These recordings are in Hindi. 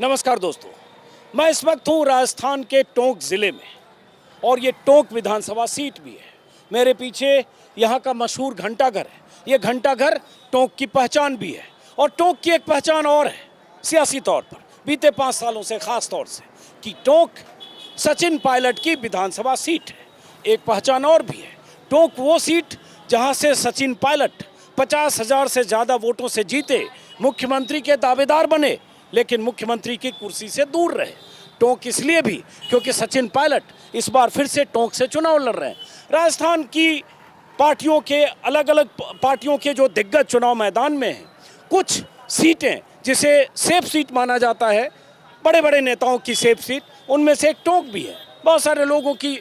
नमस्कार दोस्तों, मैं इस वक्त हूँ राजस्थान के टोंक ज़िले में और ये टोंक विधानसभा सीट भी है। मेरे पीछे यहाँ का मशहूर घंटाघर है। ये घंटाघर टोंक की पहचान भी है और टोंक की एक पहचान और है सियासी तौर पर बीते 5 सालों से, ख़ास तौर से कि टोंक सचिन पायलट की विधानसभा सीट है। एक पहचान और भी है, टोंक वो सीट जहाँ से सचिन पायलट 50,000 से ज़्यादा वोटों से जीते, मुख्यमंत्री के दावेदार बने, लेकिन मुख्यमंत्री की कुर्सी से दूर रहे। टोंक इसलिए भी क्योंकि सचिन पायलट इस बार फिर से टोंक से चुनाव लड़ रहे हैं। राजस्थान की पार्टियों के अलग अलग पार्टियों के जो दिग्गज चुनाव मैदान में हैं, कुछ सीटें जिसे सेफ सीट माना जाता है, बड़े बड़े नेताओं की सेफ सीट, उनमें से एक टोंक भी है। बहुत सारे लोगों की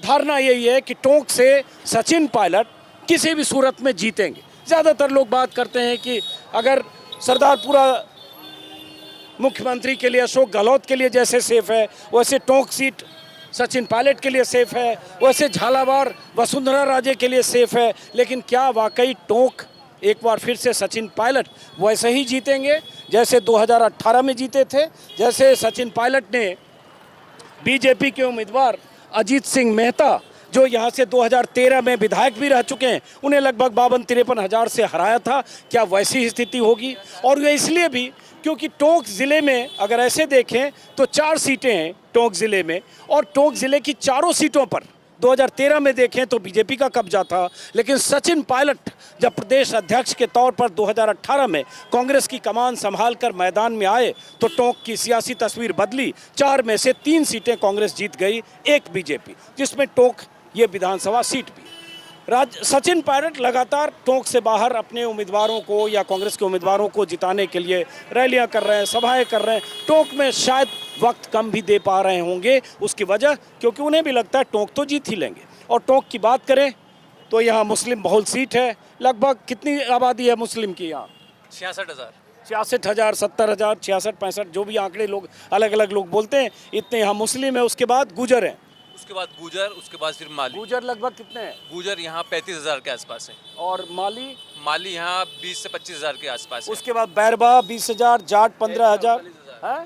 धारणा यही है कि टोंक से सचिन पायलट किसी भी सूरत में जीतेंगे। ज़्यादातर लोग बात करते हैं कि अगर सरदारपुरा मुख्यमंत्री के लिए, अशोक गहलोत के लिए जैसे सेफ है, वैसे टोंक सीट सचिन पायलट के लिए सेफ है, वैसे झालावाड़ वसुंधरा राजे के लिए सेफ है। लेकिन क्या वाकई टोंक एक बार फिर से सचिन पायलट वैसे ही जीतेंगे जैसे 2018 में जीते थे? जैसे सचिन पायलट ने बीजेपी के उम्मीदवार अजीत सिंह मेहता, जो यहाँ से 2013 में विधायक भी रह चुके हैं, उन्हें लगभग 52-53 हज़ार से हराया था। क्या वैसी ही स्थिति होगी? और ये इसलिए भी क्योंकि टोंक ज़िले में अगर ऐसे देखें तो 4 सीटें हैं टोंक ज़िले में, और टोंक ज़िले की चारों सीटों पर 2013 में देखें तो बीजेपी का कब्जा था। लेकिन सचिन पायलट जब प्रदेश अध्यक्ष के तौर पर 2018 में कांग्रेस की कमान संभाल कर मैदान में आए तो टोंक की सियासी तस्वीर बदली। 4 में से 3 सीटें कांग्रेस जीत गई, 1 बीजेपी, जिसमें टोंक ये विधानसभा सीट भी। सचिन पायलट लगातार टोंक से बाहर अपने उम्मीदवारों को या कांग्रेस के उम्मीदवारों को जिताने के लिए रैलियां कर रहे हैं, सभाएं कर रहे हैं। टोंक में शायद वक्त कम भी दे पा रहे होंगे, उसकी वजह क्योंकि उन्हें भी लगता है टोंक तो जीत ही लेंगे। और टोंक की बात करें तो यहाँ मुस्लिम बहुल सीट है। लगभग कितनी आबादी है मुस्लिम की यहाँ? 66,000। 66,000, 70,000, 66-65, जो भी आंकड़े लोग अलग अलग लोग बोलते हैं, इतने यहाँ मुस्लिम है। उसके बाद गुजर हैं, उसके बाद गुजर, उसके बाद फिर माली। गुजर लगभग कितने हैं? गुजर यहाँ 35,000 के आसपास है। और माली? माली यहाँ 20 से 25,000 के आसपास है। उसके बाद बैरबा 20,000, जाट 15,000,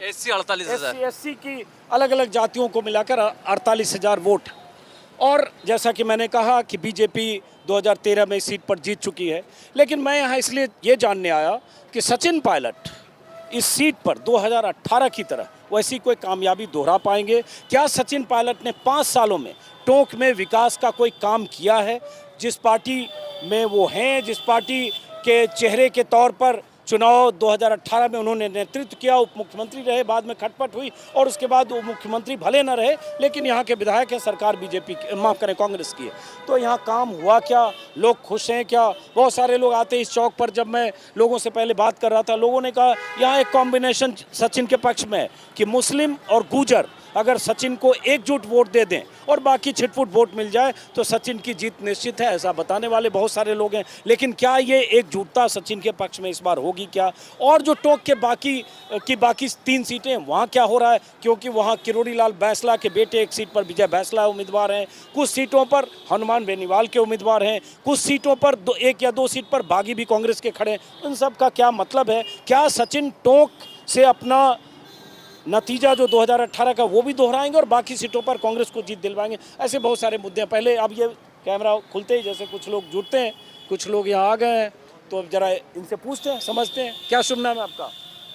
एससी 48,000। एससी की अलग अलग जातियों को मिलाकर 48,000 वोट। और जैसा कि मैंने कहा कि बीजेपी 2013 में इस सीट पर जीत चुकी है। लेकिन मैं यहाँ इसलिए ये जानने आया कि सचिन पायलट इस सीट पर 2018 की तरह वैसी कोई कामयाबी दोहरा पाएंगे? क्या सचिन पायलट ने 5 सालों में टोंक में विकास का कोई काम किया है? जिस पार्टी में वो हैं, जिस पार्टी के चेहरे के तौर पर चुनाव 2018 में उन्होंने नेतृत्व किया, उप मुख्यमंत्री रहे, बाद में खटपट हुई और उसके बाद वो मुख्यमंत्री भले न रहे लेकिन यहाँ के विधायक हैं, सरकार बीजेपी माफ़ करें कांग्रेस की है। तो यहाँ काम हुआ क्या? लोग खुश हैं क्या? बहुत सारे लोग आते हैं इस चौक पर। जब मैं लोगों से पहले बात कर रहा था, लोगों ने कहा यहाँ एक कॉम्बिनेशन सचिन के पक्ष में है कि मुस्लिम और गुजर अगर सचिन को एकजुट वोट दे दें और बाकी छिटपुट वोट मिल जाए तो सचिन की जीत निश्चित है, ऐसा बताने वाले बहुत सारे लोग हैं। लेकिन क्या ये एकजुटता सचिन के पक्ष में इस बार होगी क्या? और जो टोंक के बाकी 3 सीटें, वहाँ क्या हो रहा है? क्योंकि वहाँ किरोड़ी लाल बैंसला के बेटे एक सीट पर विजय बैंसला उम्मीदवार हैं, कुछ सीटों पर हनुमान बेनीवाल के उम्मीदवार हैं, कुछ सीटों पर 1 या 2 सीट पर बागी भी कांग्रेस के खड़े हैं। इन सब का क्या मतलब है? क्या सचिन टोंक से अपना नतीजा जो 2018 का वो भी दोहराएंगे और बाकी सीटों पर कांग्रेस को जीत दिलवाएंगे? ऐसे बहुत सारे मुद्दे हैं। पहले अब ये कैमरा खुलते ही जैसे कुछ लोग जुड़ते हैं, कुछ लोग यहाँ आ गए हैं, तो अब जरा इनसे पूछते हैं, समझते हैं। क्या शुभ नाम है आपका?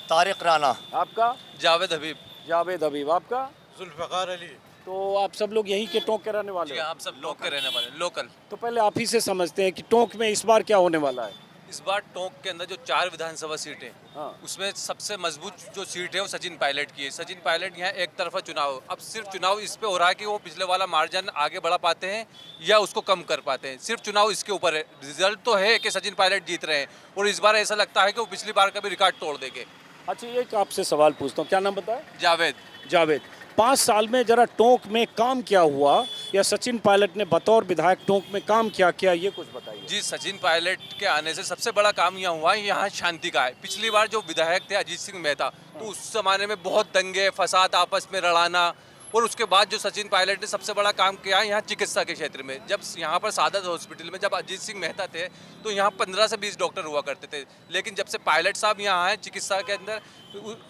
तारिक राना। आपका? जावेद हबीब। जावेद हबीब। आपका? जुल्फ़िकार अली। तो आप सब लोग यहीं के टोंक के रहने वाले जी, हो? आप सब टोंक के रहने वाले, लोकल। तो पहले आप ही से समझते हैं कि टोंक में इस बार क्या होने वाला है। इस बार टोंक के अंदर जो 4 विधानसभा सीटें, हाँ। उसमें सबसे मजबूत जो सीट है वो सचिन पायलट की है। सचिन पायलट यहाँ एक तरफा चुनाव, अब सिर्फ चुनाव इस पे हो रहा है कि वो पिछले वाला मार्जिन आगे बढ़ा पाते हैं या उसको कम कर पाते हैं। सिर्फ चुनाव इसके ऊपर है। रिजल्ट तो है कि सचिन पायलट जीत रहे हैं और इस बार ऐसा लगता है कि वो पिछली बार का भी रिकॉर्ड तोड़ देंगे। अच्छा, एक आपसे सवाल पूछता हूँ, क्या नाम बताया? जावेद। जावेद, 5 साल में जरा टोंक में काम क्या हुआ या सचिन पायलट ने बतौर विधायक टोंक में काम क्या किया, ये कुछ बताइए। जी, सचिन पायलट के आने से सबसे बड़ा काम यहाँ हुआ है, यहाँ शांति का है। पिछली बार जो विधायक थे अजीत सिंह मेहता, तो उस जमाने में बहुत दंगे फसाद, आपस में लड़ाना, और उसके बाद जो सचिन पायलट ने सबसे बड़ा काम किया है यहाँ चिकित्सा के क्षेत्र में। जब यहाँ पर सादत हॉस्पिटल में जब अजीत सिंह मेहता थे तो यहाँ 15 से 20 डॉक्टर हुआ करते थे, लेकिन जब से पायलट साहब यहाँ आए चिकित्सा के अंदर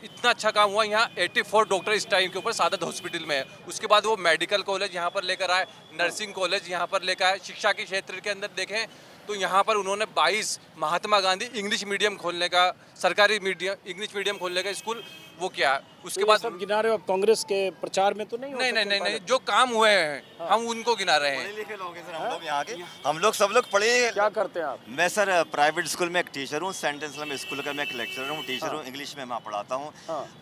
इतना अच्छा काम हुआ। यहाँ 84 डॉक्टर इस टाइम के ऊपर सादत हॉस्पिटल में है। उसके बाद वो मेडिकल कॉलेज यहाँ पर लेकर आए, नर्सिंग कॉलेज यहाँ पर लेकर आए। शिक्षा के क्षेत्र के अंदर देखें तो यहाँ पर उन्होंने 22 महात्मा गांधी इंग्लिश मीडियम खोलने का, सरकारी मीडियम इंग्लिश मीडियम खोलने का स्कूल वो किया। उसके बाद सब गिना रहे हो, कांग्रेस के प्रचार में तो नहीं हो नहीं नहीं सचिन नहीं नहीं पायलट? जो काम हुए हैं हम उनको गिना रहे हैं। पढ़े लिखे लोग हैं सर, हम लोग यहाँ के, हम लोग सब लोग पढ़े। क्या करते हैं आप? मैं सर प्राइवेट स्कूल में एक टीचर हूँ, सेंट एंसलम स्कूल का मैं एक लेक्चरर हूँ, टीचर हूँ, इंग्लिश में मैं पढ़ाता हूँ।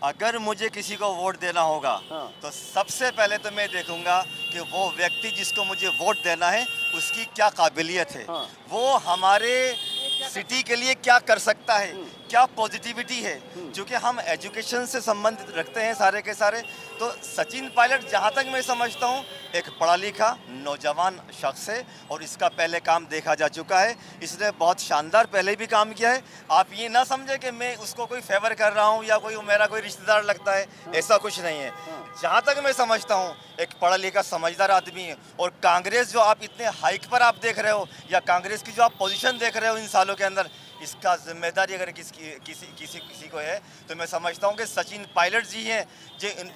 अगर मुझे किसी को वोट देना होगा तो सबसे पहले तो मैं देखूंगा कि वो व्यक्ति जिसको मुझे वोट देना है उसकी क्या काबिलियत है, वो हमारे सिटी के लिए क्या कर सकता है, क्या पॉजिटिविटी है। क्योंकि हम एजुकेशन से संबंधित रखते हैं सारे के सारे, तो सचिन पायलट जहाँ तक मैं समझता हूँ एक पढ़ा लिखा नौजवान शख्स है और इसका पहले काम देखा जा चुका है। इसने बहुत शानदार पहले भी काम किया है। आप ये ना समझे कि मैं उसको कोई फेवर कर रहा हूँ या कोई मेरा कोई रिश्तेदार लगता है, ऐसा कुछ नहीं है। जहाँ तक मैं समझता हूँ एक पढ़ा लिखा समझदार आदमी है। और कांग्रेस जो आप इतने हाइक पर आप देख रहे हो या कांग्रेस की जो आप पोजीशन देख रहे हो इन सालों के अंदर, इसका जिम्मेदारी अगर किसी को है तो मैं समझता हूँ कि सचिन पायलट जी हैं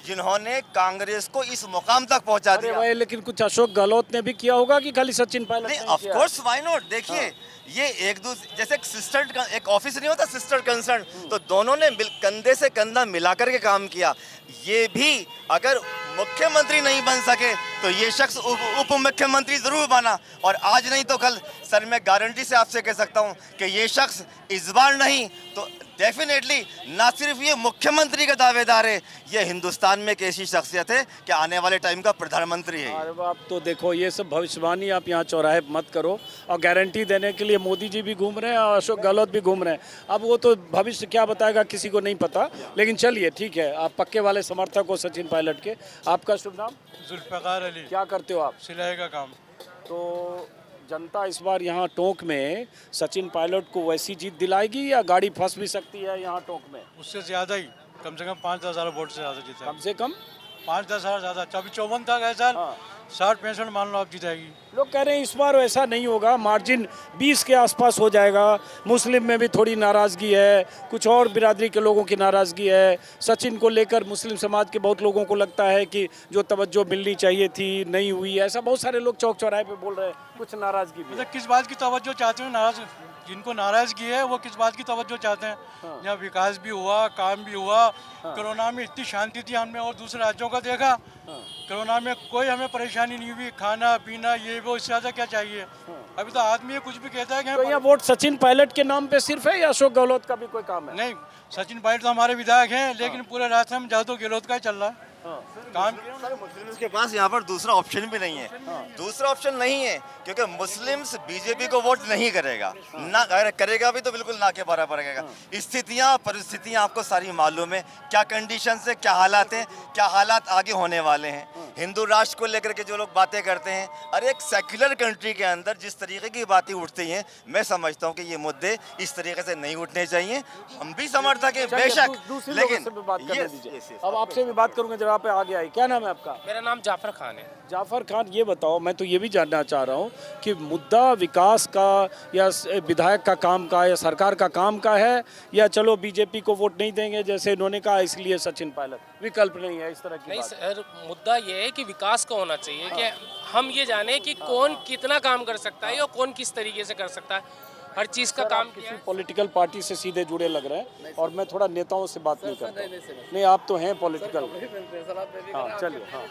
जिन्होंने कांग्रेस को इस मुकाम तक पहुँचा अरे दिया। भाई, लेकिन कुछ अशोक गहलोत ने भी किया होगा कि खाली सचिन पायलट नहीं, ने ऑफ किया? Course why not. देखिए ये एक दूसरे जैसे एक सिस्टर, एक ऑफिस नहीं होता सिस्टर कंसर्न, तो दोनों ने कंधे से कंधा मिलाकर के काम किया। ये भी अगर मुख्यमंत्री नहीं बन सके तो ये शख्स उप मुख्यमंत्री जरूर बना, और आज नहीं तो कल। सर मैं गारंटी से आपसे कह सकता हूँ कि ये शख्स इस बार नहीं तो डेफिनेटली ना सिर्फ ये मुख्यमंत्री का दावेदार है, ये हिंदुस्तान में एक ऐसी शख्सियत है कि आने वाले टाइम का प्रधानमंत्री है। अरे बाप, तो देखो ये सब भविष्यवाणी आप यहाँ चौराहे पे मत करो। और गारंटी देने के लिए मोदी जी भी घूम रहे हैं और अशोक गहलोत भी घूम रहे हैं। अब वो तो भविष्य क्या बताएगा किसी को नहीं पता, लेकिन चलिए ठीक है, आप पक्के वाले समर्थक हो सचिन पायलट के। आपका शुभ नाम? जुल्फ़िकार अली। क्या करते हो आप? सिलाई का काम। तो जनता इस बार यहाँ टोंक में सचिन पायलट को वैसी जीत दिलाएगी या गाड़ी फंस भी सकती है यहाँ टोंक में? उससे ज़्यादा ही, कम से कम 5-10 हज़ार वोट से ज़्यादा जीता। कम से कम 5-10 हज़ार ज़्यादा। 24-54 था गए साल, 60-65 मान लो आप जीतेगी। लोग कह रहे हैं इस बार ऐसा नहीं होगा, मार्जिन 20 के आसपास हो जाएगा। मुस्लिम में भी थोड़ी नाराज़गी है, कुछ और बिरादरी के लोगों की नाराज़गी है। सचिन को लेकर मुस्लिम समाज के बहुत लोगों को लगता है कि जो तवज्जो मिलनी चाहिए थी नहीं हुई। ऐसा बहुत सारे लोग चौक चौराहे पे बोल रहे हैं, कुछ नाराज़गी भी है। मतलब किस बात की तवज्जो चाहते हैं? नाराज जिनको नाराज़गी है वो किस बात की तवज्जो चाहते हैं? यहाँ विकास भी हुआ, काम भी हुआ। कोरोना में इतनी शांति थी, हमने और दूसरे राज्यों का देखा। कोरोना में कोई हमें परेशानी नहीं हुई, खाना पीना ये वो, इससे ज़्यादा क्या चाहिए? अभी तो आदमी कुछ भी कहता है कि तो यहाँ वोट सचिन पायलट के नाम पे सिर्फ है या अशोक गहलोत का भी कोई काम है? नहीं, सचिन पायलट तो हमारे विधायक हैं, लेकिन पूरे रास्ते में जादू गहलोत का ही चल रहा है काम। सर मुस्लिम्स के पास यहाँ पर दूसरा ऑप्शन भी नहीं है। दूसरा ऑप्शन नहीं है क्योंकि मुस्लिम्स बीजेपी को वोट नहीं करेगा, ना अगर करेगा भी तो बिल्कुल ना के बराबर करेगा। स्थितियाँ परिस्थितियाँ आपको सारी मालूम है, क्या कंडीशन है, क्या हालात हैं, क्या हालात आगे होने वाले हैं। हिंदू राष्ट्र को लेकर के जो लोग बातें करते हैं, अरे एक सेक्युलर कंट्री के अंदर जिस तरीके की बातें उठती हैं, मैं समझता हूँ कि ये मुद्दे इस तरीके से नहीं उठने चाहिए। हम भी समर्थक हैं बेशक, लेकिन अब आपसे भी बात करूंगा जब आप आगे आई। क्या नाम है आपका? मेरा नाम जाफर खान है। जाफर खान, ये बताओ, मैं तो ये भी जानना चाह रहा हूँ कि मुद्दा विकास का या विधायक का काम का या सरकार का काम का है, या चलो बीजेपी को वोट नहीं देंगे जैसे इन्होंने कहा इसलिए सचिन पायलट, विकल्प नहीं है इस तरह की नहीं बात? सर, मुद्दा ये है कि विकास का होना चाहिए कि हम ये जाने कि कौन कितना काम कर सकता है और कौन किस तरीके से कर सकता है। हर चीज़ का काम किसी पॉलिटिकल पार्टी से सीधे जुड़े लग रहे हैं और मैं थोड़ा नेताओं से बात नहीं करता। नहीं, आप तो हैं पॉलिटिकल। हाँ चलिए। हाँ,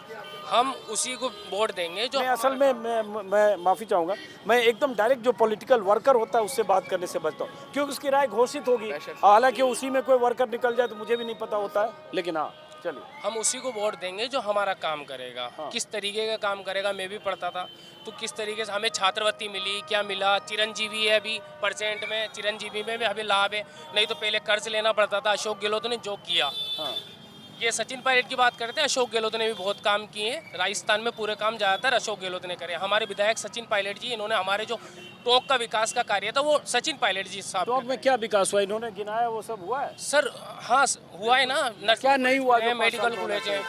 हम उसी को वोट देंगे जो मैं असल में मैं माफ़ी चाहूँगा, मैं एकदम डायरेक्ट जो पॉलिटिकल वर्कर होता है उससे बात करने से बचता हूँ, क्योंकि उसकी राय घोषित होगी। हालांकि उसी में कोई वर्कर निकल जाए तो मुझे भी नहीं पता होता है, लेकिन हाँ चलिए। हम उसी को वोट देंगे जो हमारा काम करेगा। किस तरीके का काम करेगा, मैं भी पढ़ता था तो किस तरीके से हमें छात्रवृत्ति मिली, क्या मिला, चिरंजीवी है अभी परसेंट में, चिरंजीवी में भी अभी लाभ है, नहीं तो पहले कर्ज लेना पड़ता था। अशोक गहलोत ने जो किया, ये सचिन पायलट की बात करते हैं, अशोक गहलोत ने भी बहुत काम किए हैं। राजस्थान में पूरे काम ज़्यादातर अशोक गहलोत ने करे। हमारे विधायक सचिन पायलट जी, इन्होंने हमारे जो टोंक का विकास का कार्य था वो सचिन पायलट जी साहब। टोंक में क्या विकास हुआ, इन्होंने गिनाया वो सब हुआ है? सर हाँ हुआ है ना, क्या नहीं हुआ? जो मेडिकल पास कॉलेज है,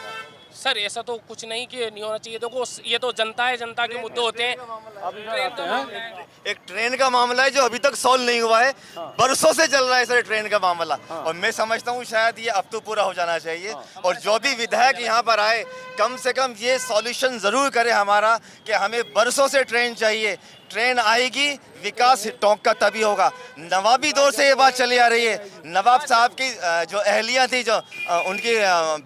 सर ऐसा तो कुछ नहीं कि नहीं होना चाहिए। देखो ये तो जनता है, जनता के मुद्दे होते हैं। अब इधर आते हैं। एक ट्रेन का मामला है जो अभी तक सॉल्व नहीं हुआ है, बरसों से चल रहा है सर ट्रेन का मामला, और मैं समझता हूँ शायद ये अब तो पूरा हो जाना चाहिए। और जो भी विधायक यहाँ पर आए कम से कम ये सॉल्यूशन जरूर करे हमारा कि हमें बरसों से ट्रेन चाहिए, ट्रेन आएगी विकास टोंक का तभी होगा। नवाबी दौर से ये बात चली आ रही है। नवाब साहब की जो अहलिया थी, जो उनकी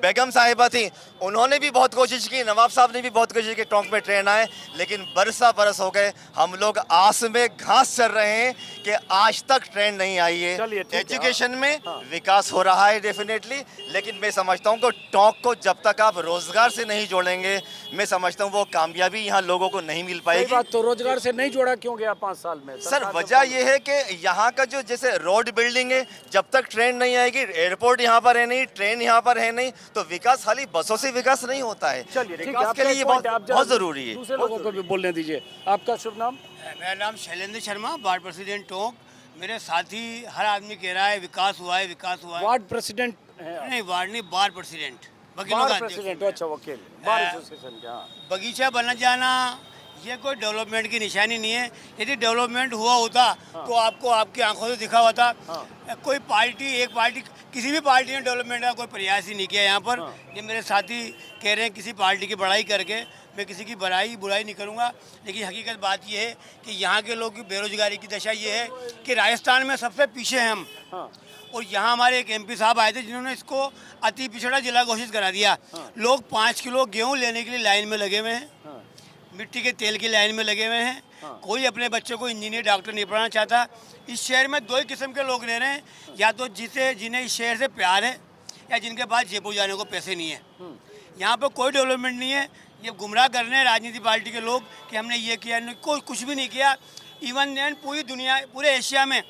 बेगम साहिबा थी, उन्होंने भी बहुत कोशिश की, नवाब साहब ने भी बहुत कोशिश की टोंक में ट्रेन आए, लेकिन बरस हो गए। हम लोग आस में घास चल रहे हैं कि आज तक ट्रेन नहीं आई है। चलिए, ठीक है। एजुकेशन में विकास हो रहा है डेफिनेटली, लेकिन मैं समझता हूँ कि टोंक को जब तक आप रोजगार से नहीं जोड़ेंगे, मैं समझता हूँ वो कामयाबी यहाँ लोगों को नहीं मिल सही पाएगी। बात, तो रोजगार से नहीं जोड़ा क्यों गया 5 साल में? सर सरकार वजह जब- ये है कि यहाँ का जो जैसे रोड बिल्डिंग है, जब तक ट्रेन नहीं आएगी, एयरपोर्ट यहाँ पर है नहीं, ट्रेन यहाँ पर है नहीं, तो विकास खाली बसों से विकास नहीं होता है। चलिए, ठीक है, विकास आपका के लिए एक ये point है, आप बहुत जरा जरूरी है। दूसरे लोगों को भी बोलने दीजिए। आपका शुभ नाम? मेरा नाम शैलेंद्र शर्मा, वार्ड प्रेसिडेंट टोंक। मेरे साथी हर आदमी कह रहा है विकास हुआ है, विकास हुआ है। वार्ड प्रेसिडेंट हैं आप? नहीं, वार्ड नहीं, बार प्रेसिडेंट, वकीलों का बार अध्यक्ष प्रेसिडेंट, हूँ मैं। अच्छा वकील, बार एसोसिएशन के। हाँ, बगीचा बन जाना ये कोई डेवलपमेंट की निशानी नहीं है। यदि डेवलपमेंट हुआ होता तो आपको आपकी आंखों से दिखा होता। कोई पार्टी, एक पार्टी, किसी भी पार्टी ने डेवलपमेंट का कोई प्रयास ही नहीं किया यहाँ पर। ये मेरे साथी कह रहे हैं किसी पार्टी की बड़ाई करके, मैं किसी की बुराई नहीं करूँगा, लेकिन हकीकत बात ये है कि यहाँ के लोग की बेरोजगारी की दशा ये है कि राजस्थान में सबसे पीछे हैं हम। और यहाँ हमारे एक एमपी साहब आए थे जिन्होंने इसको अति पिछड़ा जिला घोषित करा दिया। लोग 5 किलो गेहूँ लेने के लिए लाइन में लगे हुए हैं, मिट्टी के तेल की लाइन में लगे हुए हैं। कोई अपने बच्चों को इंजीनियर, डॉक्टर नहीं पढ़ाना चाहता। इस शहर में 2 ही किस्म के लोग रह रहे हैं, या तो जिन्हें इस शहर से प्यार है, या जिनके पास जयपुर जाने को पैसे नहीं है। यहाँ पर कोई डेवलपमेंट नहीं है। ये गुमराह कर रहे हैं राजनीति पार्टी के लोग कि हमने ये किया, कोई कुछ भी नहीं किया। इवन देन पूरी दुनिया, पूरे एशिया में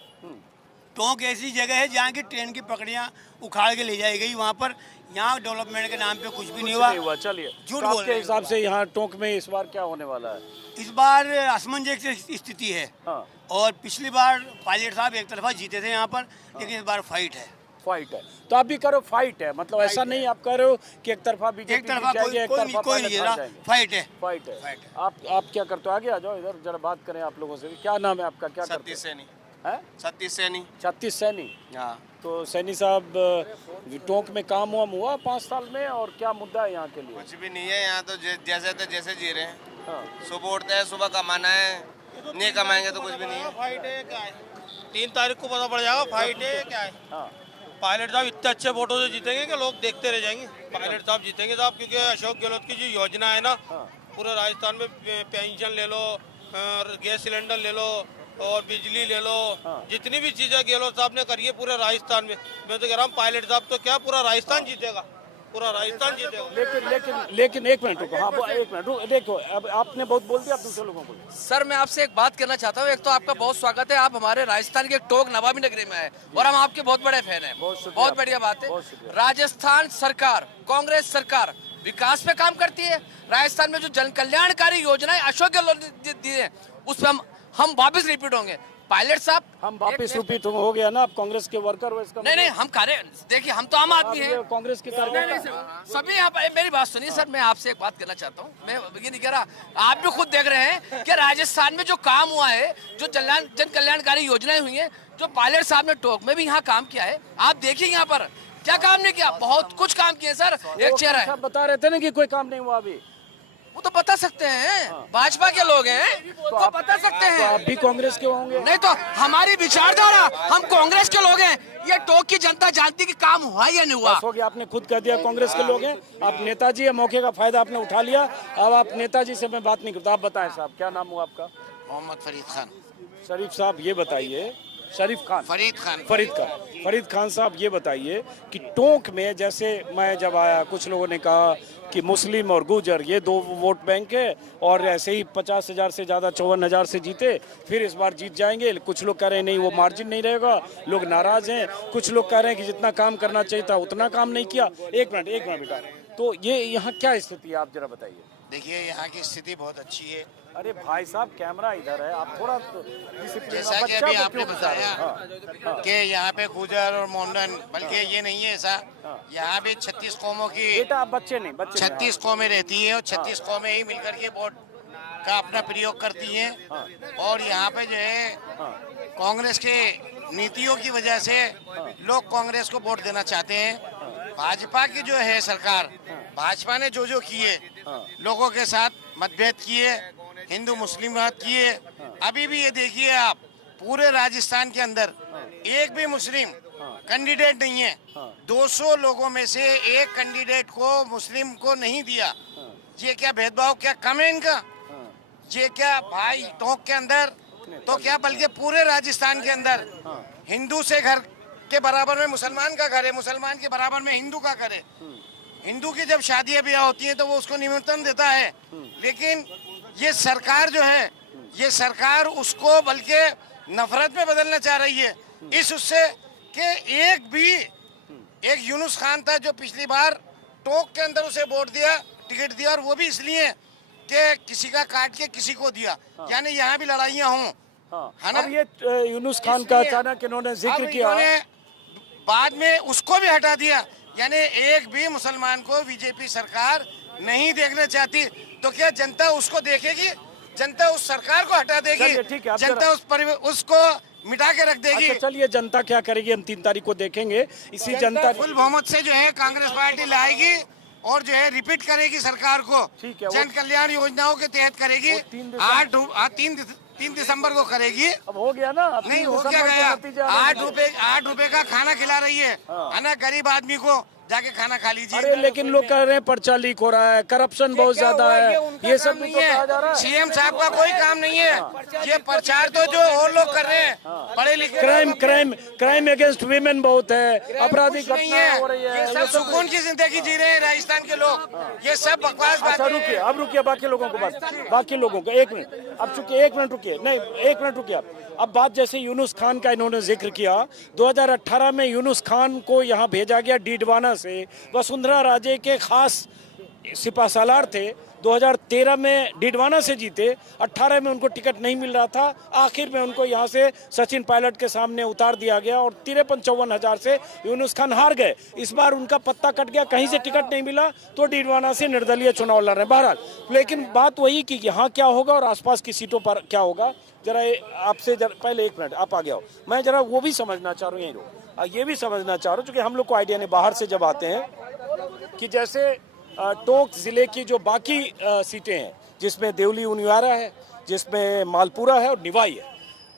टोंक ऐसी जगह है जहाँ की ट्रेन की पकड़ियाँ उखाड़ के ले जाई गई। वहाँ पर, यहाँ डेवलपमेंट के नाम पे कुछ भी नहीं हुआ। चलिए, झूठ तो बोल आपके रहे हैं। हिसाब से यहाँ टोंक में इस बार क्या होने वाला है? इस बार असमंजस की स्थिति है। हाँ, और पिछली बार पायलट साहब एक तरफा जीते थे यहाँ पर, लेकिन इस बार फाइट है। फाइट है, तो आप भी करो फाइट है, मतलब ऐसा नहीं आप कह रहे हो कि एक तरफा बीजेपी एक तरफा कोई नहीं जीत रहा, फाइट है। फाइट है। फाइट है। आप क्या करते हो? आगे आ जाओ, इधर जरा बात करें आप लोगों से भी। क्या नाम है आपका, क्या करते सतीश सैनी। हैं? सतीश सैनी। छत्तीस सैनी। हाँ, तो सैनी साहब, टोंक में काम हुआ 5 साल में, और क्या मुद्दा है यहाँ के लिए? कुछ भी नहीं है यहाँ तो, जैसे जी रहे हैं। हाँ, सुबह उठते हैं, सुबह कमाना है, नहीं कमाएंगे तो कुछ भी नहीं है। फाइट है क्या है? 3 तारीख को पता पड़ जाएगा फाइट है क्या है। हाँ, पायलट साहब इतने अच्छे वोटों से जीतेंगे कि लोग देखते रह जाएंगे। पायलट साहब जीतेंगे साहब, क्योंकि अशोक गहलोत की जो योजना है ना, पूरे राजस्थान में पेंशन ले लो, गैस सिलेंडर ले लो, और बिजली ले लो, जितनी भी चीजें गहलोत साहब ने करी है पूरे राजस्थान में। मैं तो कह रहा हूँ पायलट साहब तो क्या पूरा राजस्थान जीतेगा, पूरा राजस्थान जीतेगा। लेकिन एक मिनट रुको। हाँ, एक मिनट रुको, देखो अब आपने बहुत बोल दिया, आप दूसरे लोगों को। सर मैं आपसे एक बात कहना चाहता हूँ। एक तो आपका बहुत स्वागत है, आप हमारे राजस्थान के टोंक नवाबी नगरी में आए, और हम आपके बहुत बड़े फैन हैं। बहुत बढ़िया बात है। राजस्थान सरकार, कांग्रेस सरकार विकास पे काम करती है। राजस्थान में जो जन कल्याणकारी योजनाएं अशोक गहलोत ने दी है, उस पर हम वापस रिपीट होंगे। पायलट साहब, हम वापस रिपीट हो गया ना, आप कांग्रेस के वर्कर हो इसका? नहीं, हम कार्य, देखिए हम तो आम आदमी हैं, कांग्रेस के कार्यकर्ता सभी यहाँ पर। मेरी बात सुनिए सर, मैं आपसे एक बात कहना चाहता हूँ। मैं ये नहीं कह रहा, आप भी खुद देख रहे हैं कि राजस्थान में जो काम हुआ है, जो जन कल्याणकारी योजनाएं हुई हैं, जो पायलट साहब ने टोंक में भी यहाँ काम किया है, आप देखिए यहाँ पर क्या काम नहीं किया। बहुत कुछ काम किया सर। एक चेहरा है, बता रहे थे ना कि कोई काम नहीं हुआ अभी। वो तो बता सकते हैं, भाजपा के लोग हैं, तो बता सकते तो हैं। आप भी कांग्रेस के होंगे? नहीं तो हमारी विचारधारा, हम कांग्रेस के लोग हैं। ये टोंक की जनता जानती कि काम हुआ या नहीं हुआ। बस हो गया, आपने खुद कह दिया कांग्रेस के लोग हैं। आप नेताजी है, मौके का फायदा आपने उठा लिया। अब आप नेताजी से मैं बात नहीं करता। आप बताएं साहब, क्या नाम हुआ आपका? मोहम्मद फरीद खान। शरीफ साहब, ये बताइए, शरीफ खान, फरीद खान साहब, ये बताइए कि टोंक में, जैसे मैं जब आया, कुछ लोगों ने कहा कि मुस्लिम और गुर्जर ये 2 वोट बैंक है, और ऐसे ही 50,000 से ज़्यादा 54,000 से जीते, फिर इस बार जीत जाएंगे। कुछ लोग कह रहे हैं नहीं, वो मार्जिन नहीं रहेगा, लोग नाराज़ हैं। कुछ लोग कह रहे हैं कि जितना काम करना चाहिए था उतना काम नहीं किया। एक मिनट बेटा, तो ये यहाँ क्या स्थिति है, आप जरा बताइए। देखिए यहाँ की स्थिति बहुत अच्छी है। अरे भाई साहब कैमरा इधर है, आप थोड़ा डिसिप्लिन। जैसा कि अभी आपने बताया कि यहाँ पे गुजर और मोंडन, बल्कि ये नहीं है ऐसा, यहाँ भी 36 कौमों की, बेटा आप बच्चे नहीं, बच्चे 36 कौमें रहती हैं और 36 कौमें ही मिलकर के वोट का अपना प्रयोग करती हैं। और यहाँ पे जो है कांग्रेस के नीतियों की वजह से लोग कांग्रेस को वोट देना चाहते हैं। भाजपा की जो है सरकार, भाजपा ने जो किए, लोगों के साथ मतभेद किए, हिंदू मुस्लिम बात किए। अभी भी ये देखिए आप, पूरे राजस्थान के अंदर एक भी मुस्लिम कैंडिडेट नहीं है। 200 लोगों में से एक कैंडिडेट को मुस्लिम को नहीं दिया। ये क्या भेदभाव, क्या कम है इनका? ये क्या भाई टोंक के अंदर तो क्या, बल्कि पूरे राजस्थान के अंदर हिंदू से घर के बराबर में मुसलमान का घर है, मुसलमान के बराबर में हिंदू का घर है। हिंदू की जब शादियां ब्याह होती हैं तो वो उसको निमंत्रण देता है, लेकिन ये सरकार जो है, ये सरकार उसको बल्कि नफरत में बदलना चाह रही है। इस उससे कि एक यूनुस खान था जो पिछली बार टोंक के अंदर उसे वोट दिया, टिकट दिया, और वो भी इसलिए कि किसी का काट के किसी को दिया। यानी यहाँ भी लड़ाइयाँ हों, है ना? अब ये यूनुस खान का अचानक इन्होंने जिक्र किया, बाद में उसको भी हटा दिया। यानी एक भी मुसलमान को बीजेपी सरकार नहीं देखना चाहती, तो क्या जनता उसको देखेगी? जनता उस सरकार को हटा देगी, ठीक है, जनता उसको मिटा के रख देगी। अच्छा चलिए, जनता क्या करेगी हम 3 तारीख को देखेंगे। इसी जनता फुल बहुमत से जो है कांग्रेस पार्टी लाएगी और जो है रिपीट करेगी सरकार को, जन कल्याण योजनाओं के तहत करेगी। 3 दिसंबर को करेगी। अब हो गया ना, नहीं हो क्या गया, 8 रुपए का खाना खिला रही है ना गरीब आदमी को, जाके खाना खा लीजिए। अरे लेकिन लोग कह रहे हैं पर्चा लीक हो रहा है, करप्शन बहुत ज्यादा है, ये सब नहीं है। सीएम साहब का कोई काम नहीं है, ये प्रचार तो जो और लोग कर रहे हैं, पढ़े लिखे। क्राइम अगेंस्ट वीमेन बहुत है, आपराधिक नहीं घटनाएं हो रही है, है। ये सब सुकून की जिंदगी जी रहे हैं राजस्थान के लोग। ये सब बकवास बात अच्छा रुकिए, अब रुकिए, बाकी लोगों को एक मिनट, अब चूंकि 1 मिनट रुकिए, नहीं 1 मिनट रुकिए आप। अब बात जैसे यूनुस खान का इन्होंने जिक्र किया, 2018 में यूनुस खान को यहाँ भेजा गया डीडवाना से, वसुंधरा राजे के खास सिपाहसालार थे। 2013 में डीडवाना से जीते, 18 में उनको टिकट नहीं मिल रहा था, आखिर में उनको यहाँ से सचिन पायलट के सामने उतार दिया गया और 53-54 हजार से यूनुस खान हार गए। इस बार उनका पत्ता कट गया, कहीं से टिकट नहीं मिला तो डीडवाना से निर्दलीय चुनाव लड़ रहे हैं। बहरहाल, लेकिन बात वही कि यहाँ क्या होगा और आसपास की सीटों पर क्या होगा, जरा आपसे पहले 1 मिनट आप आ गया हो, मैं जरा वो भी समझना चाह रहा हूँ, यही रो ये भी समझना चाह रहा हूँ, क्योंकि हम लोग को आइडिया नहीं बाहर से जब आते हैं कि जैसे टोंक जिले की जो बाकी सीटें हैं, जिसमें देवली उनियारा है, जिसमें मालपुरा है और निवाई है,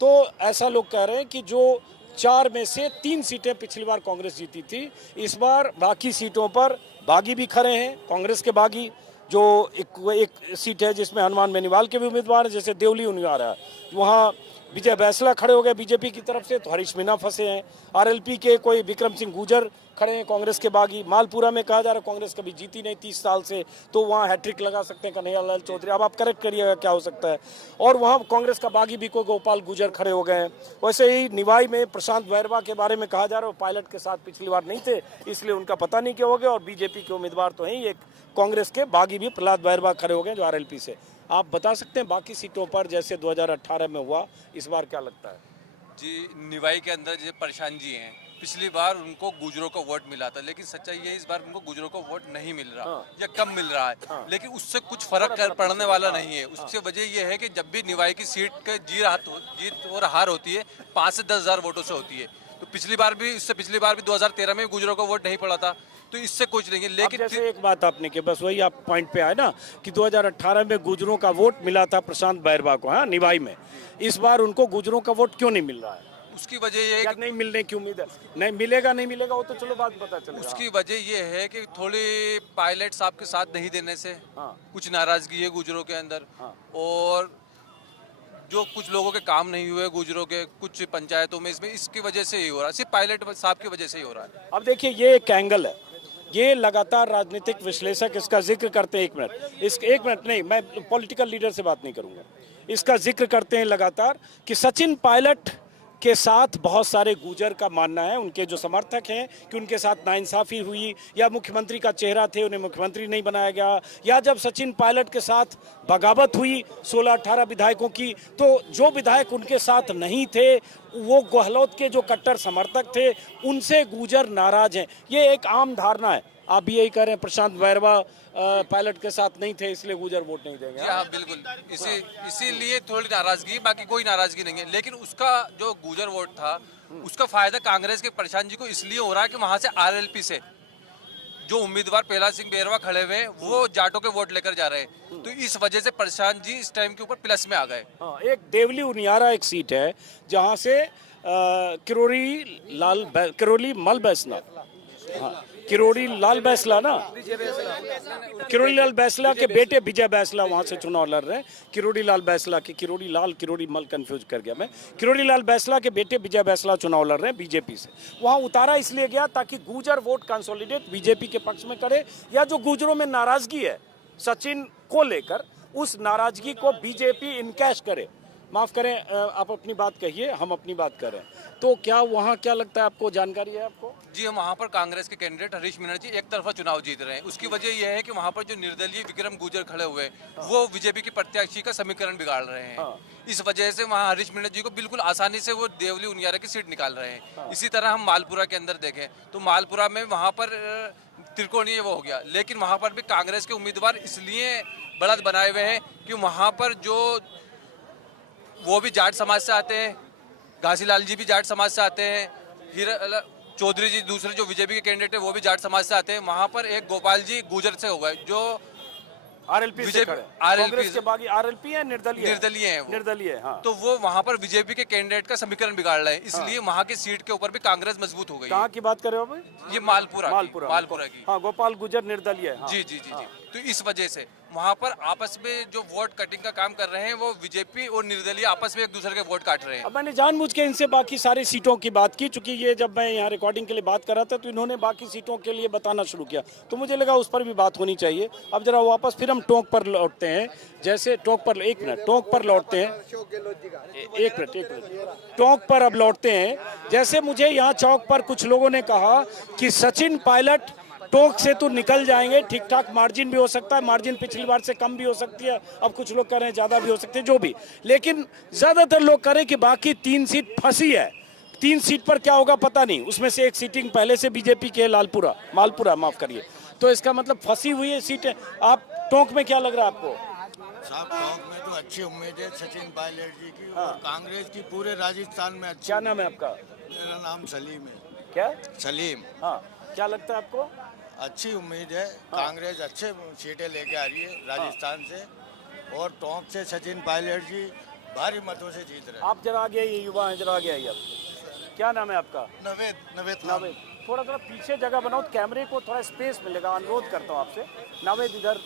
तो ऐसा लोग कह रहे हैं कि जो 4 में से 3 सीटें पिछली बार कांग्रेस जीती थी, इस बार बाकी सीटों पर बागी भी खड़े हैं, कांग्रेस के बागी। जो एक सीट है जिसमें हनुमान बेनीवाल के भी उम्मीदवार हैं, जैसे देवली उनियारा है, वहाँ विजय बैसला खड़े हो गए बीजेपी की तरफ से, तो हरीश मीना फंसे हैं। आरएलपी के कोई विक्रम सिंह गुर्जर खड़े हैं कांग्रेस के बागी। मालपुरा में कहा जा रहा है कांग्रेस कभी जीती नहीं 30 साल से, तो वहाँ हैट्रिक लगा सकते हैं कन्हैयालाल चौधरी। अब आप करेक्ट करिएगा क्या हो सकता है। और वहाँ कांग्रेस का बागी भी कोई गोपाल गुर्जर खड़े हो गए हैं। वैसे ही निवाई में प्रशांत बैरवा के बारे में कहा जा रहा है, वो पायलट के साथ पिछली बार नहीं थे, इसलिए उनका पता नहीं क्या हो गया। और बीजेपी के उम्मीदवार तो हैं, एक कांग्रेस के बागी भी प्रहलाद बैरवा खड़े हो गए जो आरएलपी से। आप बता सकते हैं बाकी सीटों पर जैसे 2018 में हुआ, इस बार क्या लगता है? जी, निवाई के अंदर जो प्रशांत जी हैं, पिछली बार उनको गुजरों को वोट मिला था, लेकिन सच्चाई ये इस बार उनको गुजरों को वोट नहीं मिल रहा या कम मिल रहा है। लेकिन उससे कुछ फर्क पड़ने वाला नहीं है। उससे वजह यह है कि जब भी निवाई की सीट का जीत और हार होती है 5 से 10 हजार वोटों से होती है। तो पिछली बार भी 2013 में गुजरों को वोट नहीं पड़ा था, तो इससे कुछ नहीं है। लेकिन जैसे एक बात आपने की, बस वही आप पॉइंट पे आए ना कि 2018 में गुजरों का वोट मिला था प्रशांत बैरवा को, हाँ, निवाई में। इस बार उनको गुजरों का वोट क्यों नहीं मिल रहा है? उसकी वजह ये है कि नहीं मिलने की उम्मीद है, नहीं मिलेगा वो तो चलो बात पता चलेगा। उसकी वजह ये है कि थोड़ी पायलट साहब के साथ नहीं देने से कुछ नाराजगी है गुजरों के अंदर, और जो कुछ लोगों के काम नहीं हुए गुजरों के कुछ पंचायतों में, इसमें इसकी वजह से ही हो रहा है, सिर्फ पायलट साहब की वजह से ही हो रहा है। अब देखिए ये एक एंगल है, ये लगातार राजनीतिक विश्लेषक इसका जिक्र करते हैं। 1 मिनट, एक मिनट नहीं, मैं पॉलिटिकल लीडर से बात नहीं करूंगा, इसका जिक्र करते हैं लगातार कि सचिन पायलट के साथ बहुत सारे गुर्जर का मानना है, उनके जो समर्थक हैं, कि उनके साथ नाइंसाफ़ी हुई, या मुख्यमंत्री का चेहरा थे उन्हें मुख्यमंत्री नहीं बनाया गया, या जब सचिन पायलट के साथ बगावत हुई 16-18 विधायकों की, तो जो विधायक उनके साथ नहीं थे वो गहलोत के जो कट्टर समर्थक थे उनसे गुर्जर नाराज हैं। ये एक आम धारणा है। आप भी यही कह रहे हैं प्रशांत बैरवा पायलट के साथ नहीं थे इसलिए गुर्जर वोट नहीं देंगे? हाँ बिल्कुल, इसीलिए थोड़ी नाराजगी, बाकी कोई नाराजगी नहीं है। लेकिन उसका जो गुर्जर वोट था उसका फायदा कांग्रेस के प्रशांत जी को इसलिए हो रहा है कि वहां से आरएलपी से जो उम्मीदवार पहला सिंह बेरवा खड़े हुए हैं वो जाटों के वोट लेकर जा रहे हैं, तो इस वजह से प्रशांत जी इस टाइम के ऊपर प्लस में आ गए। हाँ, एक देवली उनियारा एक सीट है जहां से किरोड़ी मल बैसला, हाँ, किरोड़ी लाल बैसला ना, किरोड़ी लाल बैसला के बेटे विजय बैसला वहां से चुनाव लड़ रहे हैं। किरोड़ी लाल बैसला के किरोड़ी मल कंफ्यूज कर गया मैं। किरोड़ी लाल बैसला के बेटे विजय बैसला चुनाव लड़ रहे हैं बीजेपी से। वहां उतारा इसलिए गया ताकि गुर्जर वोट कंसोलिडेट बीजेपी के पक्ष में करे, या जो गुर्जरों में नाराजगी है सचिन को लेकर उस नाराजगी को बीजेपी इनकैश करे। माफ करें, आप अपनी बात कहिए, हम अपनी बात करें। तो क्या वहाँ क्या लगता है आपको, जानकारी है आपको? जी, हम वहाँ पर कांग्रेस के कैंडिडेट हरीश मीणा जी एक तरफा चुनाव जीत रहे हैं। उसकी वजह यह है कि वहाँ पर जो निर्दलीय विक्रम गुर्जर खड़े हुए वो बीजेपी के प्रत्याशी का समीकरण बिगाड़ रहे हैं। इस वजह से वहाँ हरीश मीणा जी को बिल्कुल आसानी से वो देवली उनियारा की सीट निकाल रहे हैं। इसी तरह हम मालपुरा के अंदर देखें तो मालपुरा में वहाँ पर त्रिकोणीय वो हो गया, लेकिन वहाँ पर भी कांग्रेस के उम्मीदवार इसलिए बढ़त बनाए हुए हैं कि वहाँ पर जो वो भी जाट समाज से आते हैं, घासीलाल जी भी जाट समाज से आते हैं, हीरा चौधरी जी दूसरे जो बीजेपी के कैंडिडेट है वो भी जाट समाज से आते हैं। वहाँ पर एक गोपाल जी गुर्जर से हो गए जो आरएलपी से खड़े, कांग्रेस के बागी आरएलपी है, निर्दलीय है वो। निर्दलीय, हाँ। तो वो वहाँ पर बीजेपी के कैंडिडेट का समीकरण बिगाड़ रहे हैं, इसलिए वहाँ की सीट के ऊपर भी कांग्रेस मजबूत हो गई। कहाँ की बात कर रहे हो भाई? ये मालपुरा की। हाँ, गोपाल गुर्जर निर्दलीय है। हाँ। जी जी जी जी। तो इस वजह से वहाँ पर आपस में जो वोट कटिंग का काम कर रहे हैं वो बीजेपी और निर्दलीय आपस में एक दूसरे के वोट काट रहे हैं। अब मैंने जानबूझ के इनसे बाकी सारी सीटों की बात की, चूंकि ये जब मैं यहाँ रिकॉर्डिंग के लिए बात कर रहा था तो इन्होंने बाकी सीटों के लिए बताना शुरू किया, तो मुझे लगा उस पर भी बात होनी चाहिए। अब जरा वापस फिर हम टोंक पर लौटते हैं। जैसे टोंक पर, एक मिनट, टोंक पर लौटते हैं, एक मिनट, टोंक पर अब लौटते हैं। जैसे मुझे यहाँ चौक पर कुछ लोगों ने कहा कि सचिन पायलट टोंक से तो निकल जाएंगे, ठीक ठाक मार्जिन भी हो सकता है, मार्जिन पिछली बार से कम भी हो सकती है, अब कुछ लोग कह रहे हैं ज़्यादा भी हो सकती है, जो भी, लेकिन ज़्यादातर लोग कह रहे हैं कि बाकी 3 सीट फंसी है। 3 सीट पर क्या होगा पता नहीं, उसमें से एक सीटिंग पहले से बीजेपी के मालपुरा माफ करिए, तो इसका मतलब फंसी हुई है सीटें। आप टोंक में क्या लग रहा है आपको? साहब टोंक में तो अच्छी उम्मीद है सचिन पायलट जी की, और कांग्रेस की पूरे राजस्थान में अच्छी। क्या नाम है आपका? मेरा नाम सलीम है। क्या? सलीम। हाँ, क्या लगता है आपको? अच्छी उम्मीद है, कांग्रेस अच्छे सीटें लेके आ रही है राजस्थान से, और टोंक से सचिन पायलट जी भारी मतों से जीत रहे हैं। आप जरा आगे आइए, युवा हैं, जरा आगे आइए। आप क्या नाम है आपका? नवेद। थोड़ा पीछे जगह बनाओ, कैमरे को थोड़ा स्पेस मिलेगा, अनुरोध करता हूँ आपसे। नावेद इधर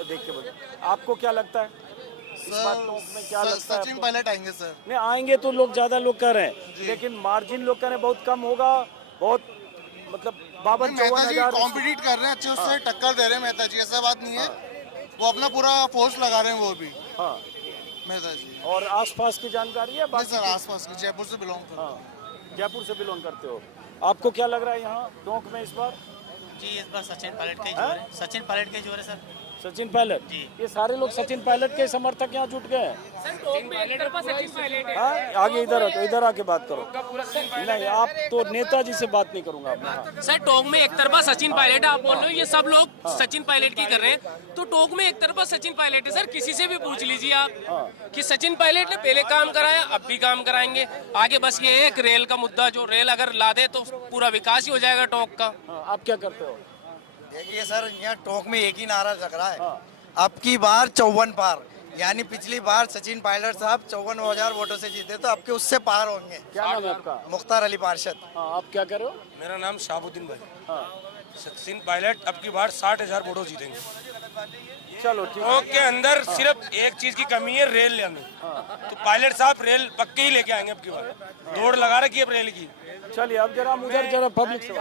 देख के बोलिए, आपको क्या लगता है इस बार टोंक में? क्या लगता है? सचिन पायलट आएंगे सर। नहीं आएंगे तो लोग ज़्यादा लोग कह रहे हैं, लेकिन मार्जिन लोग कह रहे हैं बहुत कम होगा, बहुत मतलब 52-54 कॉम्पिटिट कर रहे हैं, अच्छे उससे टक्कर दे रहे हैं मेहता जी, ऐसा बात नहीं है। वो अपना पूरा फोर्स लगा रहे हैं वो भी। हाँ मेहता जी। और आसपास की जानकारी है? बाकी सर आसपास की, जयपुर से बिलोंग करते हैं। हाँ, जयपुर से बिलोंग करते हो। आपको क्या लग रहा है यहाँ टोंक में इस बार? जी इस बार सचिन पायलट का ही जोर है। सचिन पायलट का ही जोर है सर। सचिन पायलट जी। ये सारे लोग सचिन पायलट के समर्थक यहाँ जुट गए हैं। हाँ, आगे इधर आके बात करो। नहीं, आप तो नेताजी से बात नहीं करूंगा आपने। सर टोंक में एक तरफा सचिन पायलट है, आप बोल रहे हो ये सब लोग सचिन पायलट की कर रहे हैं, तो टोंक में एक तरफा सचिन पायलट है। सर किसी से भी पूछ लीजिए आप कि सचिन पायलट ने पहले काम कराया, अब भी काम कराएंगे आगे। बस ये एक रेल का मुद्दा, जो रेल अगर ला दे तो पूरा विकास ही हो जाएगा टोंक का। आप क्या करते हो? देखिए सर, यहाँ टोंक में एक ही नारा लग रहा है, अब की बार 54 पार, यानी पिछली बार सचिन पायलट साहब 54,000 वोटों से जीते, तो अब के उससे पार होंगे। क्या नाम है आपका? मुख्तार अली पार्षद। आप क्या कर रहे हो? मेरा नाम शाहबुद्दीन भाई। हाँ, सचिन पायलट अब की बार 60,000 वोटों जीतेंगे। चलो ठीक टोंक के अंदर सिर्फ एक चीज की कमी है, रेल लाने। तो पायलट साहब रेल पक्के ही लेके आएंगे अब की बार, दौड़ लगा रखी है रेल की। चलिए अब जरा हम उधर जरा पब्लिक से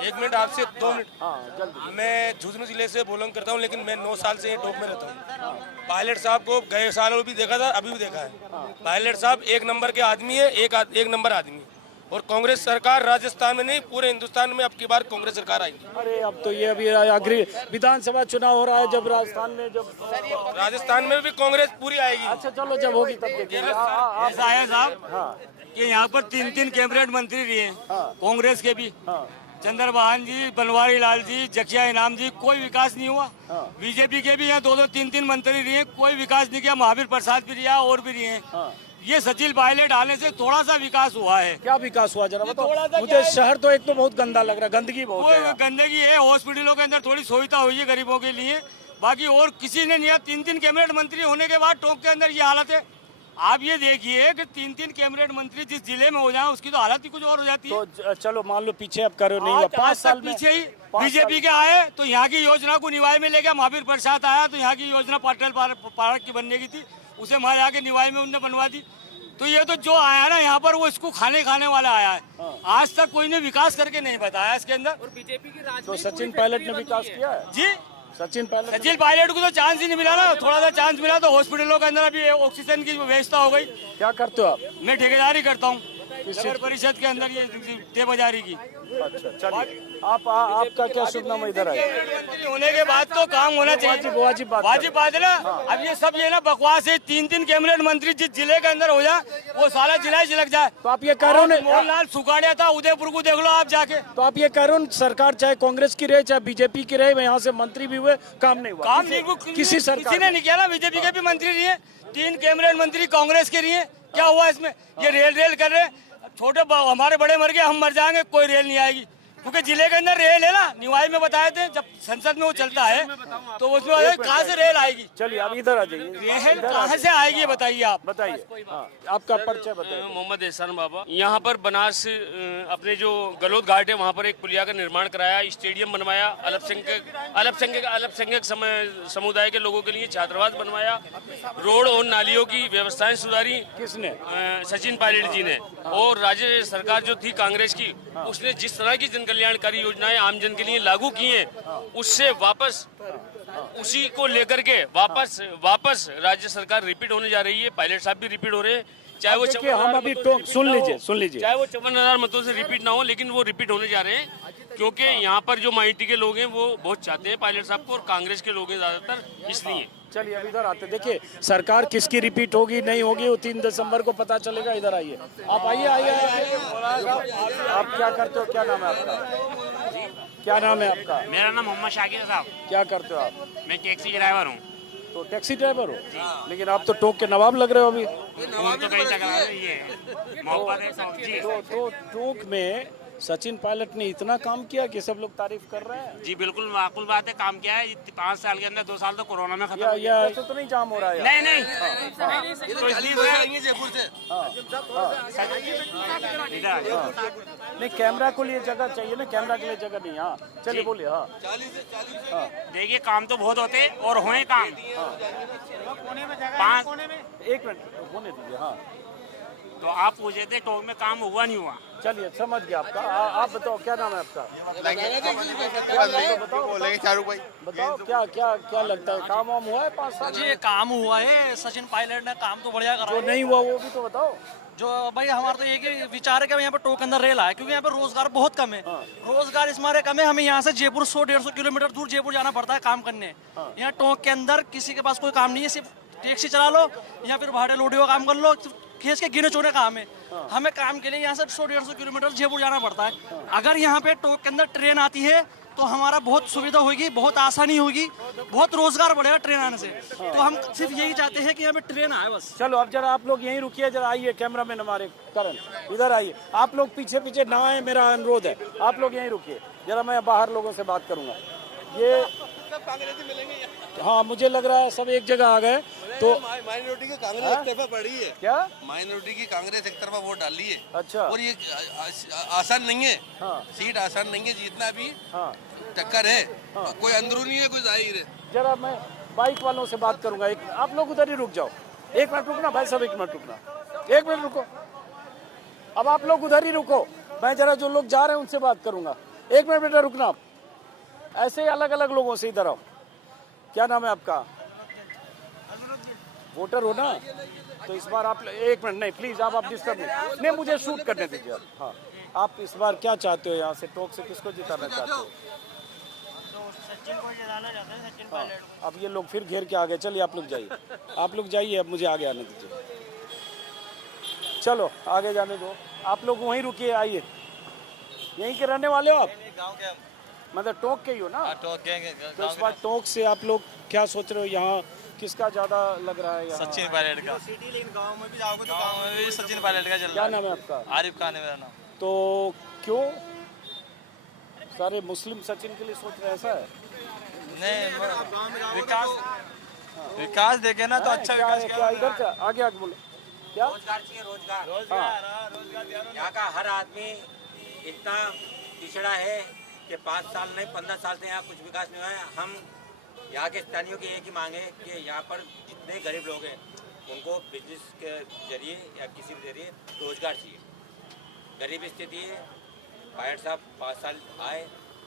एक मिनट आपसे 2 मिनट। मैं झुंझुनू जिले से बोलंग करता हूँ, लेकिन मैं 9 साल से ये टोंक में रहता हूँ। पायलट साहब को गए सालों भी देखा था, अभी भी देखा है। पायलट साहब एक नंबर के आदमी है, एक नंबर आदमी। और कांग्रेस सरकार राजस्थान में नहीं, पूरे हिंदुस्तान में अब की बार कांग्रेस सरकार आएगी। अरे अब तो ये अभी विधानसभा चुनाव हो रहा है, जब राजस्थान में भी कांग्रेस पूरी आएगी। अच्छा चलो जब होगी तब देखेंगे। ऐसा है साहब कि यहाँ पर 3 कैबिनेट मंत्री रहे कांग्रेस के भी, चंद्रभान जी, बनवारी लाल जी, जकिया इनाम जी, कोई विकास नहीं हुआ। बीजेपी के भी यहाँ 2-2, 3-3 मंत्री रहे, कोई विकास नहीं किया। महावीर प्रसाद भी रिया और भी रहे। ये सचिन पायलट आने से थोड़ा सा विकास हुआ है। क्या विकास हुआ जरा बताओ मुझे। शहर तो एक तो बहुत गंदा लग रहा है, गंदगी बहुत है। गंदगी है, हॉस्पिटलों के अंदर थोड़ी सुविधा हुई है गरीबों के लिए, बाकी और किसी ने नहीं। 3 कैबिनेट मंत्री होने के बाद टोंक के अंदर ये हालत है। आप ये देखिए कि 3 कैबिनेट मंत्री जिस जिले में हो जाए उसकी तो हालत ही कुछ और हो जाती है। तो चलो मान लो पीछे अब करो नहीं हुआ, 5 साल पीछे ही बीजेपी के आए तो यहाँ की योजना को निवाई में ले गया। महावीर प्रसाद आया तो यहाँ की योजना पटेल पार्क की बनने की थी, उसे वहाँ जाके निवाई में उनने बनवा दी। तो ये तो जो आया ना यहाँ पर वो इसको खाने वाला आया है। आज तक कोई ने विकास करके नहीं बताया इसके अंदर। और बीजेपी की तो सचिन पायलट ने विकास किया है जी। सचिन पायलट को तो चांस ही नहीं मिला ना। थोड़ा सा चांस मिला तो हॉस्पिटलों के अंदर अभी ऑक्सीजन की व्यवस्था हो गई। क्या करते हो आप? मैं ठेकेदारी करता हूँ नगर परिषद के अंदर, ये टे बाजारी की। अच्छा चलिए आपका क्या शुभ नाम इधर आए? होने के बाद तो काम होना चाहिए, वाजिब बात है ना। अब ये सब ये ना बकवास है। 3 कैबिनेट मंत्री जिस जिले के अंदर हो जाए वो सारा जिला ही झलक जाए। तो आप ये कह रहे हो मोहनलाल सुखाड़िया था, उदयपुर को देख लो आप जाके। तो आप ये कह रहे हो सरकार चाहे कांग्रेस की रहे चाहे बीजेपी की रहे, यहाँ से मंत्री भी हुए, काम नहीं हुआ। काम नहीं, किसी ने नहीं किया ना। बीजेपी के भी मंत्री रही है, 3 कैबिनेट मंत्री कांग्रेस के रही है। क्या हुआ इसमें? ये रेल कर रहे। छोटे हमारे बड़े मर गए, हम मर जाएंगे, कोई रेल नहीं आएगी। क्योंकि जिले के अंदर रेल है ना, निवाई में बताए थे जब संसद में वो चलता है तो उसमें कहाँ से रेल आएगी। चलिए अब इधर आ जाइए। रेल कहाँ से आएगी बताइए आप। बताइए आपका परिचय बताइए। मोहम्मद एहसान बाबा। यहाँ पर बनास अपने जो गलोद घाट है वहाँ पर एक पुलिया का निर्माण कराया, स्टेडियम बनवाया, अल्पसंख्यक समुदाय के लोगों के लिए छात्रावास बनवाया, रोड और नालियों की व्यवस्थाएं सुधारी। किसने? सचिन पायलट जी ने। और राज्य सरकार जो थी कांग्रेस की, उसने जिस तरह की कल्याणकारी योजनाएं आमजन के लिए लागू की हैं, उससे वापस उसी को लेकर के वापस राज्य सरकार रिपीट होने जा रही है। पायलट साहब भी रिपीट हो रहे हैं, चाहे वो हम अभी सुन लीजिए, चाहे वो 54,000 मतों से रिपीट ना हो, लेकिन वो रिपीट होने जा रहे हैं। क्योंकि यहाँ पर जो माइनॉरिटी के लोग हैं वो बहुत चाहते हैं पायलट साहब को, और कांग्रेस के लोग हैं ज्यादातर, इसलिए। चलिए अब इधर आते। देखिए सरकार किसकी रिपीट होगी नहीं होगी वो 3 दिसंबर को पता चलेगा। इधर आइए आप, आइए। आप क्या करते हो? क्या नाम है आपका? क्या नाम है आपका? मेरा नाम मोहम्मद शाकिर साहब। क्या करते हो आप? मैं टैक्सी ड्राइवर हूँ। तो टैक्सी ड्राइवर हो, लेकिन आप तो टोंक के नवाब लग रहे हो अभी। तो कहीं तक तो टोंक में सचिन पायलट ने इतना काम किया कि सब लोग तारीफ कर रहे हैं। जी बिल्कुल माकूल बात है, काम किया है। 5 साल के अंदर 2 साल तो कोरोना में खत्म। ऐसा तो नहीं जाम हो रहा है? नहीं तो इसलिए जयपुर से नहीं, कैमरा को लिए जगह चाहिए ना, कैमरा के लिए जगह नहीं। हाँ चलिए बोलिए। हाँ देखिए काम तो बहुत होते और हुए काम। 1 मिनट होने दीजिए। हाँ तो आप पूछे थे टोंक में काम हुआ नहीं हुआ। चलिए समझ गया आपका। आप बताओ क्या नाम है आपका? बताओ क्या लगता है, काम वाम हुआ है 5 साल? जी काम हुआ है, सचिन पायलट ने काम तो बढ़िया करा। जो नहीं हुआ वो भी तो बताओ। जो भाई हमारा तो एक ही विचार है कि यहाँ पे टोंक अंदर रेल आए, क्योंकि यहाँ पे रोजगार बहुत कम है। रोजगार इस मारे कम है, हमें यहाँ से जयपुर 100-150 किलोमीटर दूर जयपुर जाना पड़ता है काम करने। यहाँ टोंक के अंदर किसी के पास कोई काम नहीं है, सिर्फ टैक्सी चला लो या फिर भाड़े लोडियो का काम कर लो, खेस के गिने चुने काम है। हमें काम के लिए यहाँ से 100-150 किलोमीटर जयपुर जाना पड़ता है। अगर यहाँ पे टोंक के अंदर ट्रेन आती है तो हमारा बहुत सुविधा होगी, बहुत आसानी होगी, बहुत रोजगार बढ़ेगा ट्रेन आने से। तो हम सिर्फ यही चाहते हैं कि यहाँ पे ट्रेन आए बस। चलो अब जरा आप लोग यहीं रुकिए, जरा आइए कैमरा मैन हमारे करण इधर आइए। आप लोग पीछे ना आए, मेरा अनुरोध है। आप लोग यहीं रुकिए जरा, मैं बाहर लोगों से बात करूंगा। ये सब कांग्रेसी मिलेंगे यहाँ। हाँ मुझे लग रहा है सब एक जगह आ गए तो माइनॉरिटी की कांग्रेस हाँ? एक तरफा पड़ी है। क्या माइनॉरिटी की कांग्रेस एक तरफा वोट डाली है। अच्छा। और ये आसान नहीं है। हाँ। सीट आसान नहीं है जीतना भी। हाँ। टक्कर है। कोई अंदरूनी है कोई जाहिर है। जरा मैं बाइक वालों से बात करूंगा। एक आप लोग उधर ही रुक जाओ, 1 मिनट रुकना भाई साहब, 1 मिनट रुकना, 1 मिनट रुको। अब आप लोग उधर ही रुको, मैं जरा जो लोग जा रहे हैं उनसे बात करूंगा। 1 मिनट बेटा रुकना आप, ऐसे अलग अलग लोगों से इधर आओ। क्या नाम है आपका? वोटर हो ना? तो इस बार आप 1 मिनट नहीं प्लीज आप डिस्टर्ब नहीं, मुझे शूट करने दीजिए आप। हाँ आप इस बार क्या चाहते हो यहाँ से टोक से किसको जिताना चाहते हो? सचिन को जिताना चाहते हैं, सचिन पायलट को। अब ये लोग फिर घेर के आ गए। चलिए आप लोग जाइए, आप लोग जाइए, अब मुझे आगे आने दीजिए। चलो आगे जाने दो, आप लोग वहीं रुकिए, आइए। यहीं के रहने वाले हो आप? गांव के मतलब टोक के ही हो ना? टोक के तो इस बार टोक से आप लोग क्या सोच रहे हो, यहाँ किसका ज्यादा लग रहा है? यहाँ सचिन पायलट का। सिटी लेकिन गांव में भी जाओगे तो गांव में भी सचिन पायलट का चल रहा है। क्या नाम है आपका? आरिफ खान है मेरा नाम। तो क्यों सारे मुस्लिम सचिन के लिए सोच रहे हैं, ऐसा है? नहीं, विकास देखे ना तो अच्छा क्या विकास है, क्या इधर क्या आगे बोलो क्या? रोजगार चाहिए, रोजगार। रोजगार यहाँ का हर आदमी इतना पिछड़ा है कि 5 साल नहीं 15 साल से यहाँ कुछ विकास नहीं हुआ है। हम यहाँ के स्थानीयों की एक ही मांग है कि यहाँ पर जितने गरीब लोग हैं उनको बिजनेस के जरिए या किसी भी जरिए रोजगार चाहिए। गरीब स्थिति है। पायलट साहब 5 साल आए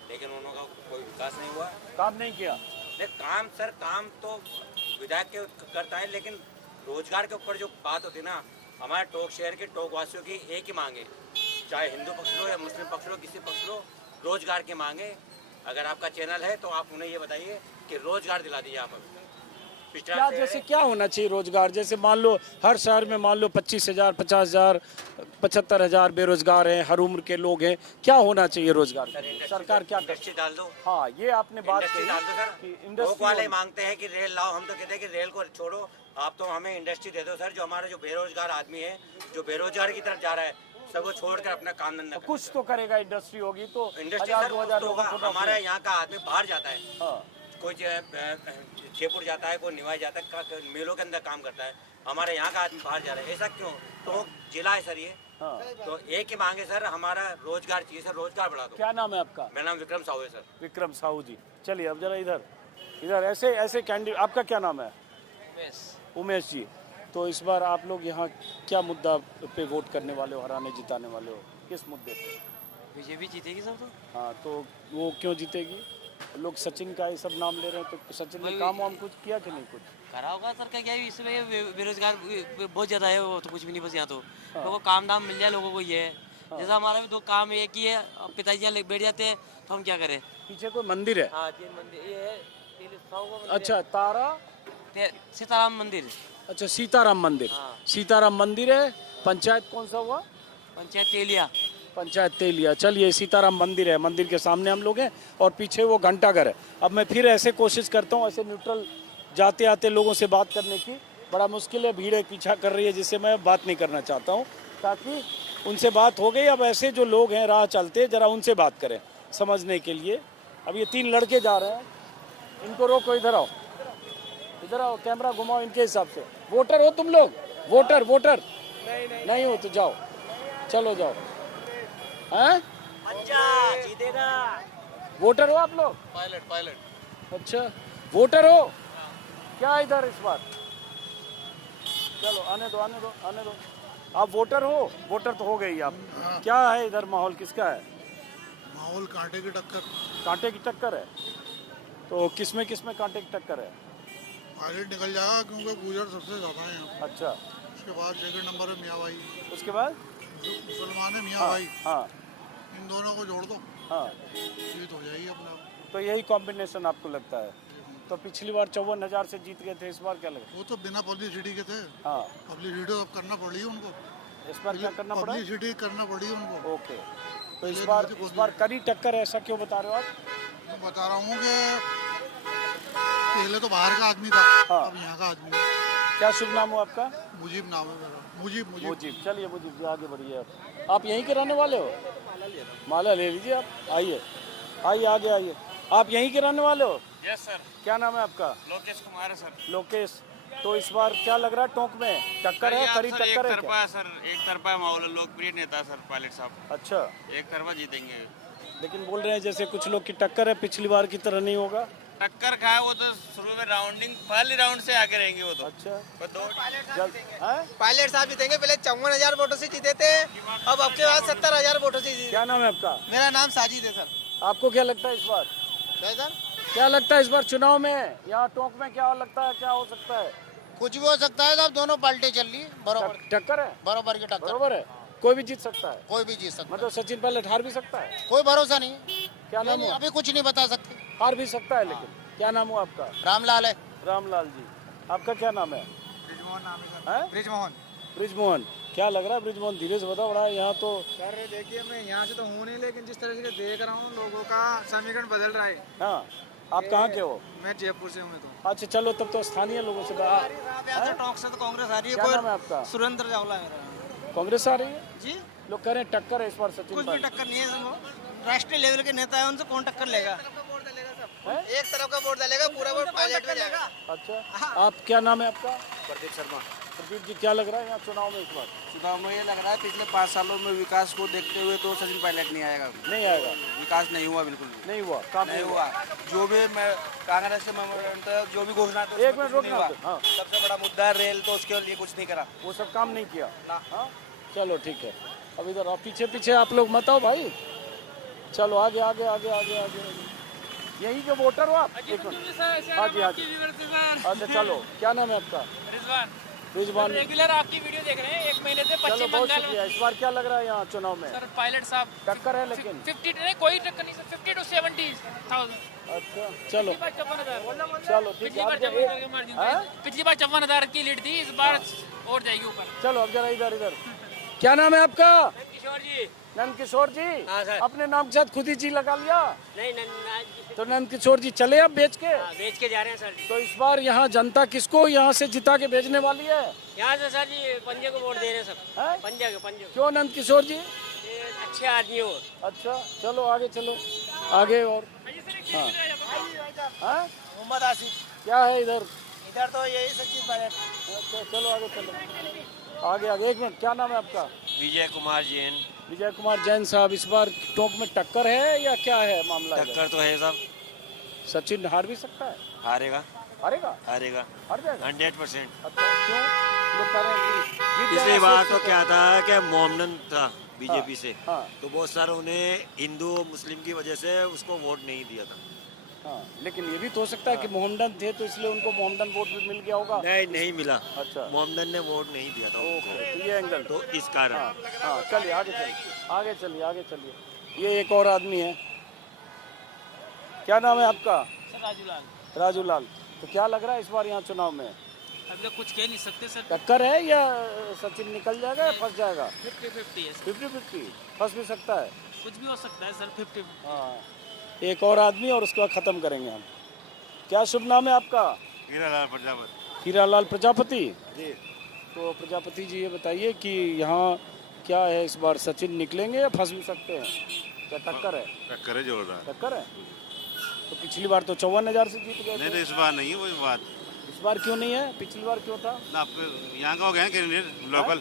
लेकिन उन्होंने कोई विकास नहीं हुआ, काम नहीं किया। नहीं काम सर, काम तो विधायक के करता है लेकिन रोजगार के ऊपर जो बात होती है ना, हमारे टोक शहर के टोक वासियों की एक ही मांग है, चाहे हिंदू पक्ष लो या मुस्लिम पक्ष लो, किसी पक्ष लो, रोजगार की मांग है। अगर आपका चैनल है तो आप उन्हें ये बताइए कि रोजगार दिला दीजिए। यहाँ पर क्या जैसे क्या होना चाहिए रोजगार? जैसे मान लो हर शहर में मान लो 25,000, 50,000, 75,000 बेरोजगार हैं, हर उम्र के लोग हैं। क्या होना चाहिए रोजगार? सरकार क्या इंडस्ट्री डाल दो। हाँ ये आपने बात इंडस्ट्री डाल दो सर। कही। लोग वाले मांगते हैं कि रेल लाओ, हम तो कहते हैं कि रेल को छोड़ो, आप तो हमें इंडस्ट्री दे दो सर। जो हमारा जो बेरोजगार आदमी है, जो बेरोजगार की तरफ जा रहा है, सबको छोड़कर अपना काम धंधा कुछ तो करेगा। इंडस्ट्री होगी तो इंडस्ट्री सर 1,000-2,000 लोग लोगों को हमारे यहाँ का आदमी बाहर जाता है। हाँ। कोई जयपुर जाता है, कोई निवाई जाता है, मेलों के अंदर काम करता है। हमारे यहाँ का आदमी बाहर जा रहा है, ऐसा क्यों? तो जिला है सर ये। हाँ। तो एक ही मांगे सर, हमारा रोजगार चाहिए सर, रोजगार बढ़ा दो। क्या नाम है आपका? मेरा नाम विक्रम साहू है सर। विक्रम साहू जी, चलिए अब जरा इधर ऐसे ऐसे कैंडिडेट। आपका क्या नाम है? उमेश जी। तो इस बार आप लोग यहाँ क्या मुद्दा पे वोट करने वाले हो, हराने जिताने वाले हो, किस मुद्दे पे? बीजेपी जीतेगी सब तो। हाँ तो वो क्यों जीतेगी? लोग सचिन का ये सब नाम ले रहे हैं, तो सचिन ने काम वाम कुछ किया कि नहीं? कुछ करा होगा सर का, क्या है इसमें बेरोजगार बहुत ज्यादा है, वो तो कुछ भी नहीं, बस यहाँ तो लोगों को काम दाम मिल जाए, लोगों को ये है। जैसा हमारा भी 2 काम एक ही है, पिताजी बैठ जाते हैं तो हम क्या करें? पीछे कोई मंदिर है? हाँ 3 मंदिर ये है। अच्छा तारा सीताराम मंदिर। अच्छा सीताराम मंदिर। सीताराम मंदिर है। पंचायत कौन सा हुआ? पंचायत तेलिया। पंचायत तेलिया। चलिए सीताराम मंदिर है, मंदिर के सामने हम लोग हैं और पीछे वो घंटाघर है। अब मैं फिर ऐसे कोशिश करता हूँ ऐसे न्यूट्रल जाते आते लोगों से बात करने की। बड़ा मुश्किल है, भीड़ एक पीछा कर रही है जिससे मैं बात नहीं करना चाहता हूँ, ताकि उनसे बात हो गई। अब ऐसे जो लोग हैं राह चलते, जरा उनसे बात करें समझने के लिए। अब ये 3 लड़के जा रहे हैं, इनको रोको, इधर आओ, इधर आओ, कैमरा घुमाओ इनके हिसाब से। वोटर हो तुम लोग? वोटर नहीं हो तो जाओ, चलो जाओ। हैं? जीतेगा। वोटर हो आप लोग? पायलट। अच्छा वोटर हो क्या इधर इस बार? चलो आने दो। आप वोटर हो? वोटर तो हो गई आप। क्या है इधर माहौल, किसका है माहौल? कांटे की टक्कर। कांटे की टक्कर है? तो किसमें कांटे की टक्कर है? पायलट निकल जाएगा क्योंकि गुजर सबसे ज्यादा है यहाँ। अच्छा। उसके बाद सेकंड नंबर है मियाँ भाई। उसके बाद मुसलमान है मियाँ भाई। हाँ इन दोनों को जोड़ दो, हाँ जीत हो जाएगी अपना। तो यही कॉम्बिनेशन आपको लगता है? तो पिछली बार 54,000 से जीत गए थे, इस बार क्या लगा? वो तो बिना पब्लिसिटी के थे। हाँ पब्लिसिटी अब करना पड़ी उनको। इस बार क्या करना पड़ा? पब्लिसिटी करना पड़ी उनको। ओके। तो इस बार कड़ी टक्कर है, ऐसा क्यों बता रहे हो आप? मैं बता रहा हूँ कि पहले तो बाहर का आदमी था, अब यहाँ का आदमी है। क्या शुभ नाम हो आपका? मुजीब नाम है मेरा। मुजीब। चलिए मुजीब जी आगे बढ़िए। आप यहीं के रहने वाले हो? माला ले लीजिए आप। आइए आगे आइए। आप यहीं के रहने वाले हो? Yes sir. क्या नाम है आपका? लोकेश कुमार है सर। लोकेश, तो इस बार क्या लग रहा है टोंक में टक्कर है, खरी टक्कर है एक तरफा है सर, एक तरफा माहौल है। लोकप्रिय नेता सर पायलट साहब। अच्छा, एक तरफा जीतेंगे। लेकिन बोल रहे हैं जैसे कुछ लोग की टक्कर है, पिछली बार की तरह नहीं होगा। टक्कर खाए वो तो शुरू में राउंडिंग पहली राउंड से आके रहेंगे वो तो। अच्छा, पायलट साहब जीतेंगे। पहले 54,000 वोटों से जीते थे, अब आपके बाद 70,000 वोटों से जीते। क्या नाम है आपका? मेरा नाम साजिद है सर। आपको क्या लगता है इस बार? सर क्या लगता है इस बार चुनाव में यहाँ टोंक में क्या लगता है, क्या हो सकता है? कुछ भी हो सकता है साहब, दोनों पार्टी चल रही बराबर टक्कर है, बराबर की टक्कर। बराबर है, कोई भी जीत सकता है। कोई भी जीत सकता मतलब सचिन पायलट हार भी सकता है? कोई भरोसा नहीं। क्या नाम है? अभी कुछ नहीं बता सकते। हार भी सकता है, लेकिन क्या नाम हुआ आपका? रामलाल है। रामलाल जी, आपका क्या नाम है? ब्रिजमोहन नाम है सर। ब्रिजमोहन। ब्रिजमोहन, क्या लग रहा है ब्रिजमोहन? धीरे से बताओ, बड़ा यहाँ तो। सर देखिए, मैं यहाँ से तो हूँ नहीं, लेकिन जिस तरह से देख रहा हूँ लोगों का समीकरण बदल रहा है। हाँ, आप कहाँ के हो? मैं जयपुर से हूँ। मैं तो अच्छा चलो, तब तो स्थानीय लोगों से टॉक से तो कांग्रेस आ रही है। क्या नाम है आपका? सुरेंद्र चावला मेरा। कांग्रेस आ रही है जी, लोग कह रहे हैं टक्कर है इस बार सचिन कुछ भी पायलट। टक्कर नहीं है। राष्ट्रीय लेवल के नेता है, उनसे कौन टक्कर लेगा? एक तरफ का वोट डालेगा, पूरा वोट पायलट में जाएगा। अच्छा, आप क्या नाम है आपका? प्रदीप शर्मा। प्रदीप जी, क्या लग रहा है यहाँ चुनाव में इस बार? चुनाव में ये लग रहा है पिछले 5 सालों में विकास को देखते हुए तो सचिन पायलट नहीं आएगा। नहीं आएगा? विकास नहीं हुआ, बिल्कुल भी नहीं हुआ, काम नहीं हुआ। जो भी मैं कांग्रेस से जो भी घोषणा तो एक मिनट रोकना। हाँ, सबसे बड़ा मुद्दा रेल, तो उसके लिए कुछ नहीं करा। वो सब काम नहीं किया। हाँ, चलो ठीक है। अब इधर आप पीछे पीछे आप लोग मत आओ भाई, चलो आगे आगे आगे आगे आगे। यही जो वोटर हो आप? एक मिनट। हाँ जी, हाँ जी। अच्छा चलो, क्या नाम है आपका? रिजवान। रिजवान, रेगुलर आपकी वीडियो देख रहे हैं, 1 महीने से चलो पश्चिम बहुत बंगाल शुक्रिया। इस बार क्या लग रहा है यहाँ चुनाव में? सर पायलट साहब टक्कर है, लेकिन 50 नहीं, कोई टक्कर नहीं सर। 50 to 70,000। अच्छा चलो, 54,000। चलो ठीक पिछली बार है। 54,000 मार्जिन थी। पिछली बार 54,000 की लीड थी, इस बार और जाएगी ऊपर। चलो अब जरा इधर इधर। क्या नाम है आपका? किशोर जी। नंद किशोर जी? हाँ सर। अपने नाम के साथ खुद ही जी लगा लिया? नहीं, तो नंद किशोर जी चले अब बेच के? बेच के जा रहे हैं सर। तो इस बार यहाँ जनता किसको यहाँ से जिता के भेजने वाली है? यहाँ से सर जी पंजे को वोट दे रहे हैं सब। पंजे को। क्यों नंद किशोर जी? ये अच्छे आदमी हो। अच्छा चलो आगे चलो, आगे। और हाँ हाँ, मोहम्मद आसिफ। क्या है इधर? इधर तो यही सचिन पायलट। अच्छा चलो आगे चलो, आगे आगे। एक मिनट, क्या नाम है आपका? विजय कुमार जैन। विजय कुमार जैन साहब, इस बार टोंक में टक्कर है या क्या है मामला? टक्कर तो है साहब। सचिन हार भी सकता है? हारेगा। हारेगा? हारेगा, हार जाएगा 100%। अच्छा, क्यों? लोग कह रहे हैं कि जीत पिछली जाएगा, बार सोच तो सकते क्या हैं। था कि मोहम्मदन था बीजेपी से, हाँ। तो बहुत सारे उन्हें हिंदू मुस्लिम की वजह से उसको वोट नहीं दिया था। हाँ, लेकिन ये भी तो हो सकता है कि मोहम्मदन थे तो इसलिए उनको मोहम्मदन वोट भी मिल गया होगा। नहीं मिला। अच्छा, मोहम्मदन ने वोट नहीं दिया था उनको। तो ये एंगल, तो इस कारण। हाँ चलिए आगे चलिए, आगे चलिए, आगे चलिए। ये एक और आदमी है, क्या नाम है आपका? राजूलाल। राजूलाल, तो क्या लग रहा है इस बार यहाँ चुनाव में? अभी तो कुछ कह नहीं सकते सर। टक्कर है या सचिन निकल जाएगा या फंस जाएगा? 50-50 है सर। 50-50 फंस भी सकता है। कुछ भी हो सकता है सर। 50। हाँ, एक और आदमी और उसके बाद खत्म करेंगे हम। क्या शुभ नाम है आपका? हीरालाल प्रजापति। हीरालाल प्रजापति जी। तो प्रजापति जी ये बताइए कि यहाँ क्या है इस बार, सचिन निकलेंगे या फंस भी सकते हैं? क्या टक्कर है? टक्कर है जोरदार। टक्कर है। तो पिछली बार तो 54,000 से जीत गए नहीं, थे। तो इस बार नहीं है वो बात। इस बार क्यों नहीं है? पिछली बार क्यों था? ना आपके यहाँ का हो गया कैंडिडेट,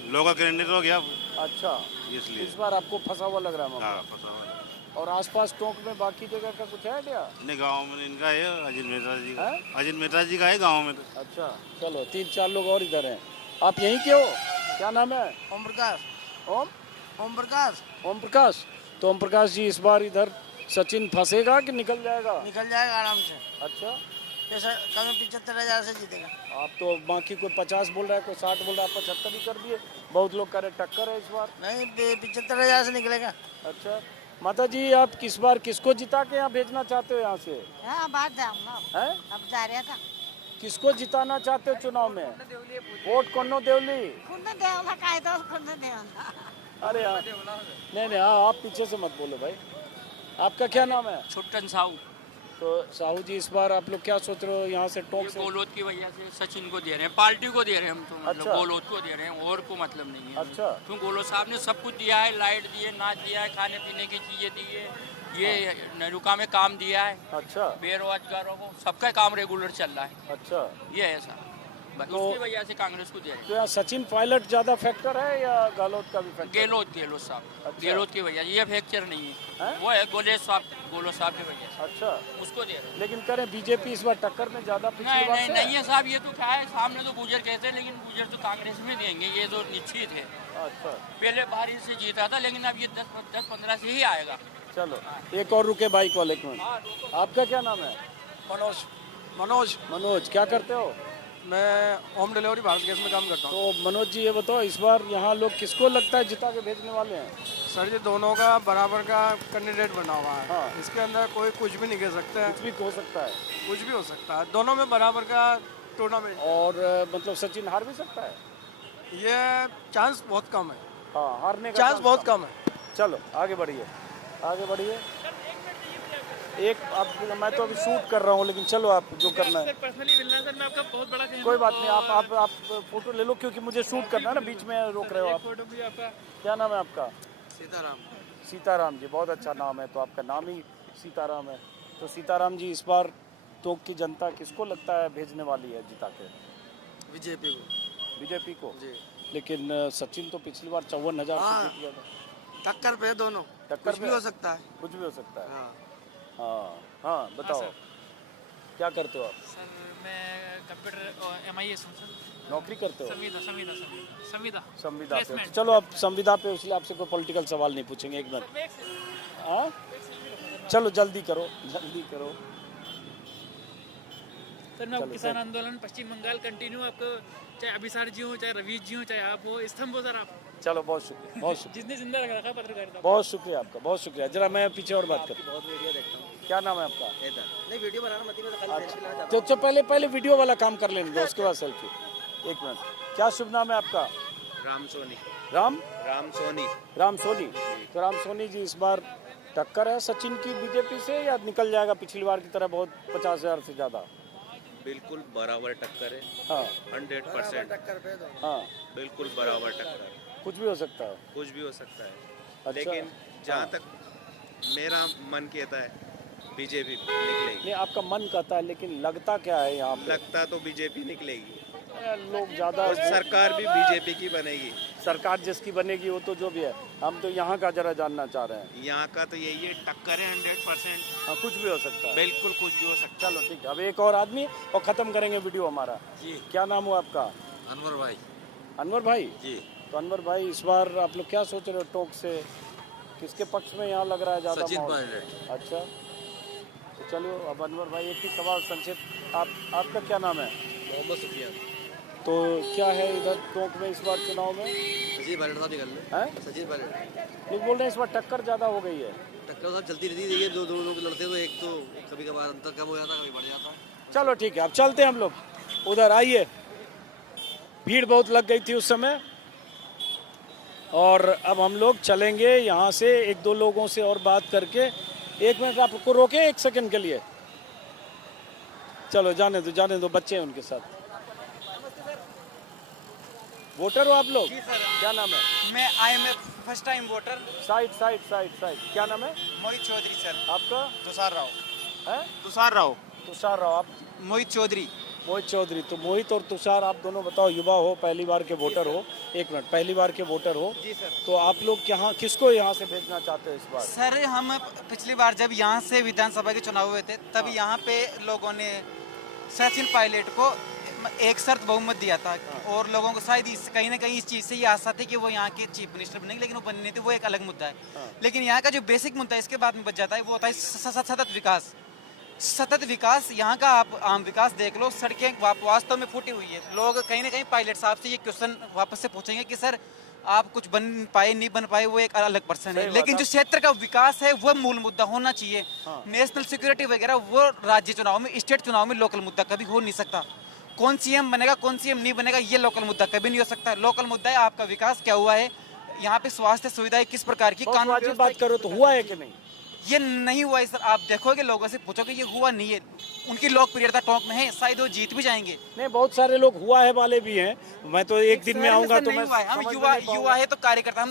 लोकल कैंडिडेट हो गया। अच्छा, इसलिए इस बार आपको फंसा हुआ लग रहा है मामला। हाँ, फंसा हुआ है। और आसपास टोंक में बाकी जगह का कुछ है क्या? नहीं, गाँव में इनका है अजित मेहता जी का। हैं? अजित मेहता जी का है गाँव में तो। अच्छा चलो, 3-4 लोग और इधर हैं। आप यहीं के हो? क्या नाम है? ओम प्रकाश। ओम प्रकाश। ओम प्रकाश, तो ओम प्रकाश जी इस बार इधर सचिन फंसेगा कि निकल जाएगा? निकल जाएगा आराम से। अच्छा, जैसा कम 75,000 से जीतेगा। आप तो बाकी कोई 50 बोल रहा है, कोई 60 बोल रहा है, आप 75 ही कर दिए। बहुत लोग कह रहे टक्कर है इस बार। नहीं, 75,000 से निकलेगा। अच्छा, माता जी आप किस बार किसको जिता के यहाँ भेजना चाहते हो यहाँ से? बात जाऊंगा। हैं? अब जा रहा था। किसको जिताना चाहते हो चुनाव में? वोट कौनो देवली? खुन्ने देवला काय तो खुन्ने देवला। अरे यार, नहीं हाँ, आप पीछे से मत बोलो भाई। आपका क्या नाम है? छुट्टन साहू। तो साहू जी इस बार आप लोग क्या सोच रहे हो यहाँ से टोंक से? गोलोद की वजह से सचिन को दे रहे हैं, पार्टी को दे रहे हैं हम तो। मतलब अच्छा। गोलोद को दे रहे हैं और को मतलब नहीं है। अच्छा, क्यों? गोलोद साहब ने सब कुछ दिया है, लाइट दी है, नाच दिया है, खाने पीने की चीजें दी है, ये नेरुका में काम दिया है। अच्छा। बेरोजगारों को सबका काम रेगुलर चल रहा है। अच्छा, ये है सर, बस तो- उसकी वजह से कांग्रेस को दिया है। तो यहाँ सचिन पायलट ज्यादा फैक्टर है या गहलोत का भी फैक्टर? गहलोत साहब, अच्छा। गहलोत की वजह से ये फैक्चर नहीं है, वो है गोले साहब की वजह से अच्छा, उसको दे रहे हैं। लेकिन करें बीजेपी इस बार टक्कर में ज्यादा पिछली बार से नहीं है साहब, ये तो क्या है, सामने तो गुजर कहते हैं, लेकिन गुजर तो कांग्रेस में देंगे, ये तो निश्चित है। अच्छा, पहले भारी से जीता था, लेकिन अब ये 10-15 से ही आएगा। चलो एक और रुके बाइक वाले को। आपका क्या नाम है? मनोज। मनोज, क्या करते हो? मैं होम डिलीवरी भारत गैस में काम करता हूँ। तो मनोज जी ये बताओ, इस बार यहाँ लोग किसको लगता है जिता के भेजने वाले हैं? सर जी दोनों का बराबर का कैंडिडेट बना हुआ है। हाँ। इसके अंदर कोई कुछ भी नहीं कह सकता है। कुछ भी हो सकता है, कुछ भी हो सकता है, दोनों में बराबर का टूर्नामेंट। और मतलब सचिन हार भी सकता है? ये चांस बहुत कम है। हाँ, हारने का चांस बहुत कम है। चलो आगे बढ़िए, आगे बढ़िए। एक अब मैं तो अभी शूट कर रहा हूँ, लेकिन चलो आप जो करना है। पर्सनली मिलना है सर, मैं आपका बहुत बड़ा fan कोई हूँ। बात नहीं, आप फोटो ले लो, क्योंकि मुझे शूट करना है ना, बीच में रोक रहे हो आप। फोटो भी आपका। क्या नाम है आपका? सीताराम। सीताराम जी, बहुत अच्छा नाम है, तो आपका नाम ही सीताराम है। तो सीताराम जी, इस बार टोंक की जनता किसको लगता है भेजने वाली है जिता के? बीजेपी को। बीजेपी को जी। लेकिन सचिन तो पिछली बार 54,000 हाँ। से जीत गया था। टक्कर पे दोनों, टक्कर कुछ भी हो सकता है। कुछ भी हो सकता है। हाँ। हाँ हाँ, बताओ क्या करते हो आप? सर मैं कंप्यूटर MIS हूँ सर। नौकरी करते हो? संविदा पे। तो चलो आप संविदा पे, इसलिए आपसे कोई पॉलिटिकल सवाल नहीं पूछेंगे। एक मिनट, हाँ चलो जल्दी करो, जल्दी करो। सर मैं किसान आंदोलन पश्चिम बंगाल कंटिन्यू, आपको चाहे अभिसार जी हो, चाहे रवीश जी हो, चाहे आप हो, स्तंभ हो सर आप। चलो बहुत शुक्रिया, बहुत शुक्रिया, जिसने जिंदा रखा पत्रकारिता। बहुत शुक्रिया आपका, बहुत शुक्रिया। जरा मैं पीछे और बात करूँ। बहुत वीडियो देखता हूँ। क्या नाम है आपका? नहीं वीडियो बनाना मत ही, मैं तो खाली सेल्फी लेना चाहता तो पहले वीडियो वाला काम कर लेंगे, उसके बाद सेल्फी। एक मिनट, क्या शुभ नाम है आपका? राम सोनी। राम सोनी। राम सोनी। तो राम सोनी जी, इस बार टक्कर है सचिन की बीजेपी से, या निकल जाएगा पिछली बार की तरह बहुत 50,000 से ज्यादा? बिल्कुल बराबर टक्कर है। हाँ 100%। टक्कर पे दो। हाँ, बिल्कुल बराबर टक्कर। कुछ भी हो सकता है। कुछ भी हो सकता है। अच्छा, लेकिन जहाँ हाँ। तक मेरा मन कहता है बीजेपी निकलेगी। नहीं, आपका मन कहता है, लेकिन लगता क्या है यहाँ पे? लगता तो बीजेपी निकलेगी, लोग ज्यादा और सरकार भी बीजेपी की बनेगी। सरकार जिसकी बनेगी वो तो जो भी है, हम तो यहाँ का जरा जानना चाह रहे हैं। यहाँ का तो यही है, टक्कर है 100%। हाँ, कुछ भी हो सकता है। बिल्कुल कुछ भी हो सकता है। चलो ठीक है, अब एक और आदमी और खत्म करेंगे वीडियो हमारा जी। क्या नाम हुआ आपका? अनवर भाई। अनवर भाई जी। तो अनवर भाई, इस बार आप लोग क्या सोच रहे हो टोंक से, किसके पक्ष में यहाँ लग रहा है ज्यादा सचिन माहौल? पायलट। अच्छा, तो चलो अब अनवर भाई एक ही सवाल संक्षिप्त, आपका क्या नाम है? मोहम्मद सुफियान। तो क्या है इधर टोंक में इस बार चुनाव में? सचिन पायलट साहब निकल रहे हैं? सचिन पायलट। लोग बोल रहे हैं इस बार टक्कर ज्यादा हो गई है। टक्कर साहब चलती रहती है, दो लोग लड़ते हुए, एक तो कभी कभार अंतर कम हो जाता है, कभी बढ़ जाता है। चलो ठीक है, अब चलते हैं हम लोग उधर। आइए, भीड़ बहुत लग गई थी उस समय, और अब हम लोग चलेंगे यहाँ से एक दो लोगों से और बात करके। एक मिनट आपको रोके, एक सेकंड के लिए। चलो जाने दो, बच्चे हैं उनके साथ। वोटर हो आप लोग? जी सर। क्या नाम है? मैं IMF first time voter. Side. क्या नाम है? मोहित चौधरी सर। आपका? तुषार राव। है? तुषार राव। आप? मोहित चौधरी। तो मोहित और तुषार, आप दोनों बताओ, युवा हो, पहली बार के वोटर हो। एक मिनट, पहली बार के वोटर हो जी सर। तो आप लोग किसको यहाँ से भेजना चाहते हो इस बार? सर हम पिछली बार जब यहाँ से विधानसभा के चुनाव हुए थे, तब यहाँ पे लोगों ने सचिन पायलट को एक शर्त बहुमत दिया था, और लोगों को शायद कहीं ना कहीं इस चीज़ से ये आशा थी कि वो यहाँ के चीफ मिनिस्टर बनेंगे, लेकिन वो बनने नहीं थे, वो एक अलग मुद्दा है। लेकिन यहाँ का जो बेसिक मुद्दा इसके बाद में बच जाता है, वो होता है सतत विकास। यहाँ का आप आम विकास देख लो, सड़कें वास्तव में फूटी हुई है। लोग कहीं ना कहीं पायलट साहब से ये क्वेश्चन वापस से पूछेंगे कि सर आप कुछ बन पाए नहीं बन पाए, वो एक अलग पर्सन है, लेकिन जो क्षेत्र का विकास है वो मूल मुद्दा होना चाहिए। नेशनल सिक्योरिटी वगैरह वो राज्य चुनाव में, स्टेट चुनाव में लोकल मुद्दा कभी हो नहीं सकता। कौन CM बनेगा, कौन CM नहीं बनेगा, ये लोकल मुद्दा कभी नहीं हो सकता। लोकल मुद्दा है आपका विकास क्या हुआ है, यहाँ पे स्वास्थ्य सुविधाएं किस प्रकार की, कानून बात करो तो हुआ है कि नहीं? ये नहीं हुआ है सर। आप देखोगे, लोगों से पूछोगे, ये हुआ नहीं है। उनकी लोकप्रियता टोंक में है, शायद वो जीत भी जाएंगे। नहीं, बहुत सारे लोग हुआ है वाले भी हैं। मैं तो एक दिन में आऊंगा तो मैं हम युवा है तो कार्यकर्ता,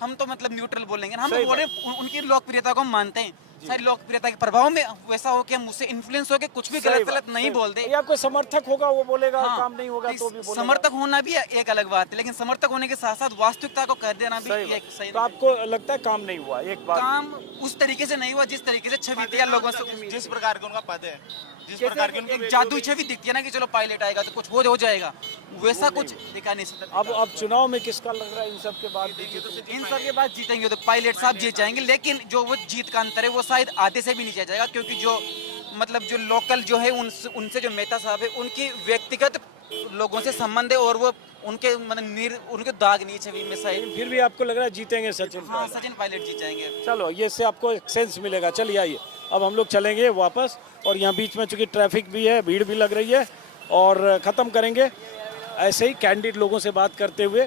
हम तो मतलब न्यूट्रल बोलेंगे, हम तो बोले उनकी लोकप्रियता को हम मानते हैं। सारी लोकप्रियता के प्रभाव में वैसा हो कि हम उससे इन्फ्लुएंस हो के कुछ भी सही गलत बात, नहीं सही। बोल दे। या कोई समर्थक होगा वो बोलेगा हाँ, काम नहीं होगा तो भी बोलेगा। समर्थक होना भी एक अलग बात है, लेकिन समर्थक होने के साथ साथ वास्तविकता को कर देना भी सही एक बात। सही तो आपको लगता है काम नहीं हुआ? एक बात काम उस तरीके से नहीं हुआ जिस तरीके से छवि थी या लोगों से उम्मीद जिस प्रकार का उनका पद है, जिस जैसे प्रकार की उनकी एक जादुई छवि दिखती है ना कि चलो पायलट आएगा तो कुछ हो जाएगा, वैसा कुछ दिखा नहीं सकता। अब चुनाव में किसका लग रहा है इन सब के बाद? इन सब के बाद जीतेंगे तो पायलट साहब जीत जाएंगे, लेकिन जो वो जीत का अंतर है वो शायद आधे से भी नीचे जाएगा, क्योंकि जो मतलब जो लोकल जो है उनसे जो मेहता साहब है उनकी व्यक्तिगत लोगों से संबंध है और वो उनके मतलब उनके दाग नहीं छवि में शायद। फिर भी आपको लग रहा है जीतेंगे सचिन? हाँ, सचिन पायलट जीत जाएंगे। चलो ये से आपको एक सेंस मिलेगा। चलिए आइए अब हम लोग चलेंगे वापस, और यहाँ बीच में चूंकि ट्रैफिक भी है, भीड़ भी लग रही है, और ख़त्म करेंगे ऐसे ही कैंडिडेट लोगों से बात करते हुए।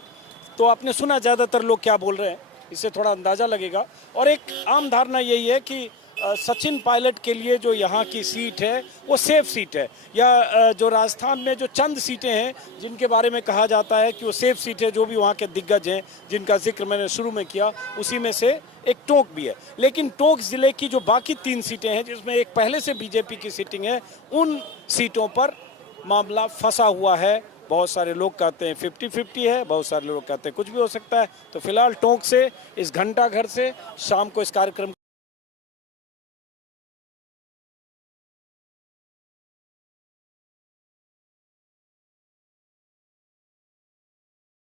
तो आपने सुना ज़्यादातर लोग क्या बोल रहे हैं, इससे थोड़ा अंदाज़ा लगेगा। और एक आम धारणा यही है कि सचिन पायलट के लिए जो यहाँ की सीट है वो सेफ सीट है, या जो राजस्थान में जो चंद सीटें हैं जिनके बारे में कहा जाता है कि वो सेफ सीट है, जो भी वहाँ के दिग्गज हैं जिनका जिक्र मैंने शुरू में किया, उसी में से एक टोंक भी है। लेकिन टोंक ज़िले की जो बाकी 3 सीटें हैं जिसमें एक पहले से बीजेपी की सीटिंग है, उन सीटों पर मामला फंसा हुआ है। बहुत सारे लोग कहते हैं 50-50 है, बहुत सारे लोग कहते हैं कुछ भी हो सकता है। तो फिलहाल टोंक से, इस घंटा घर से शाम को इस कार्यक्रम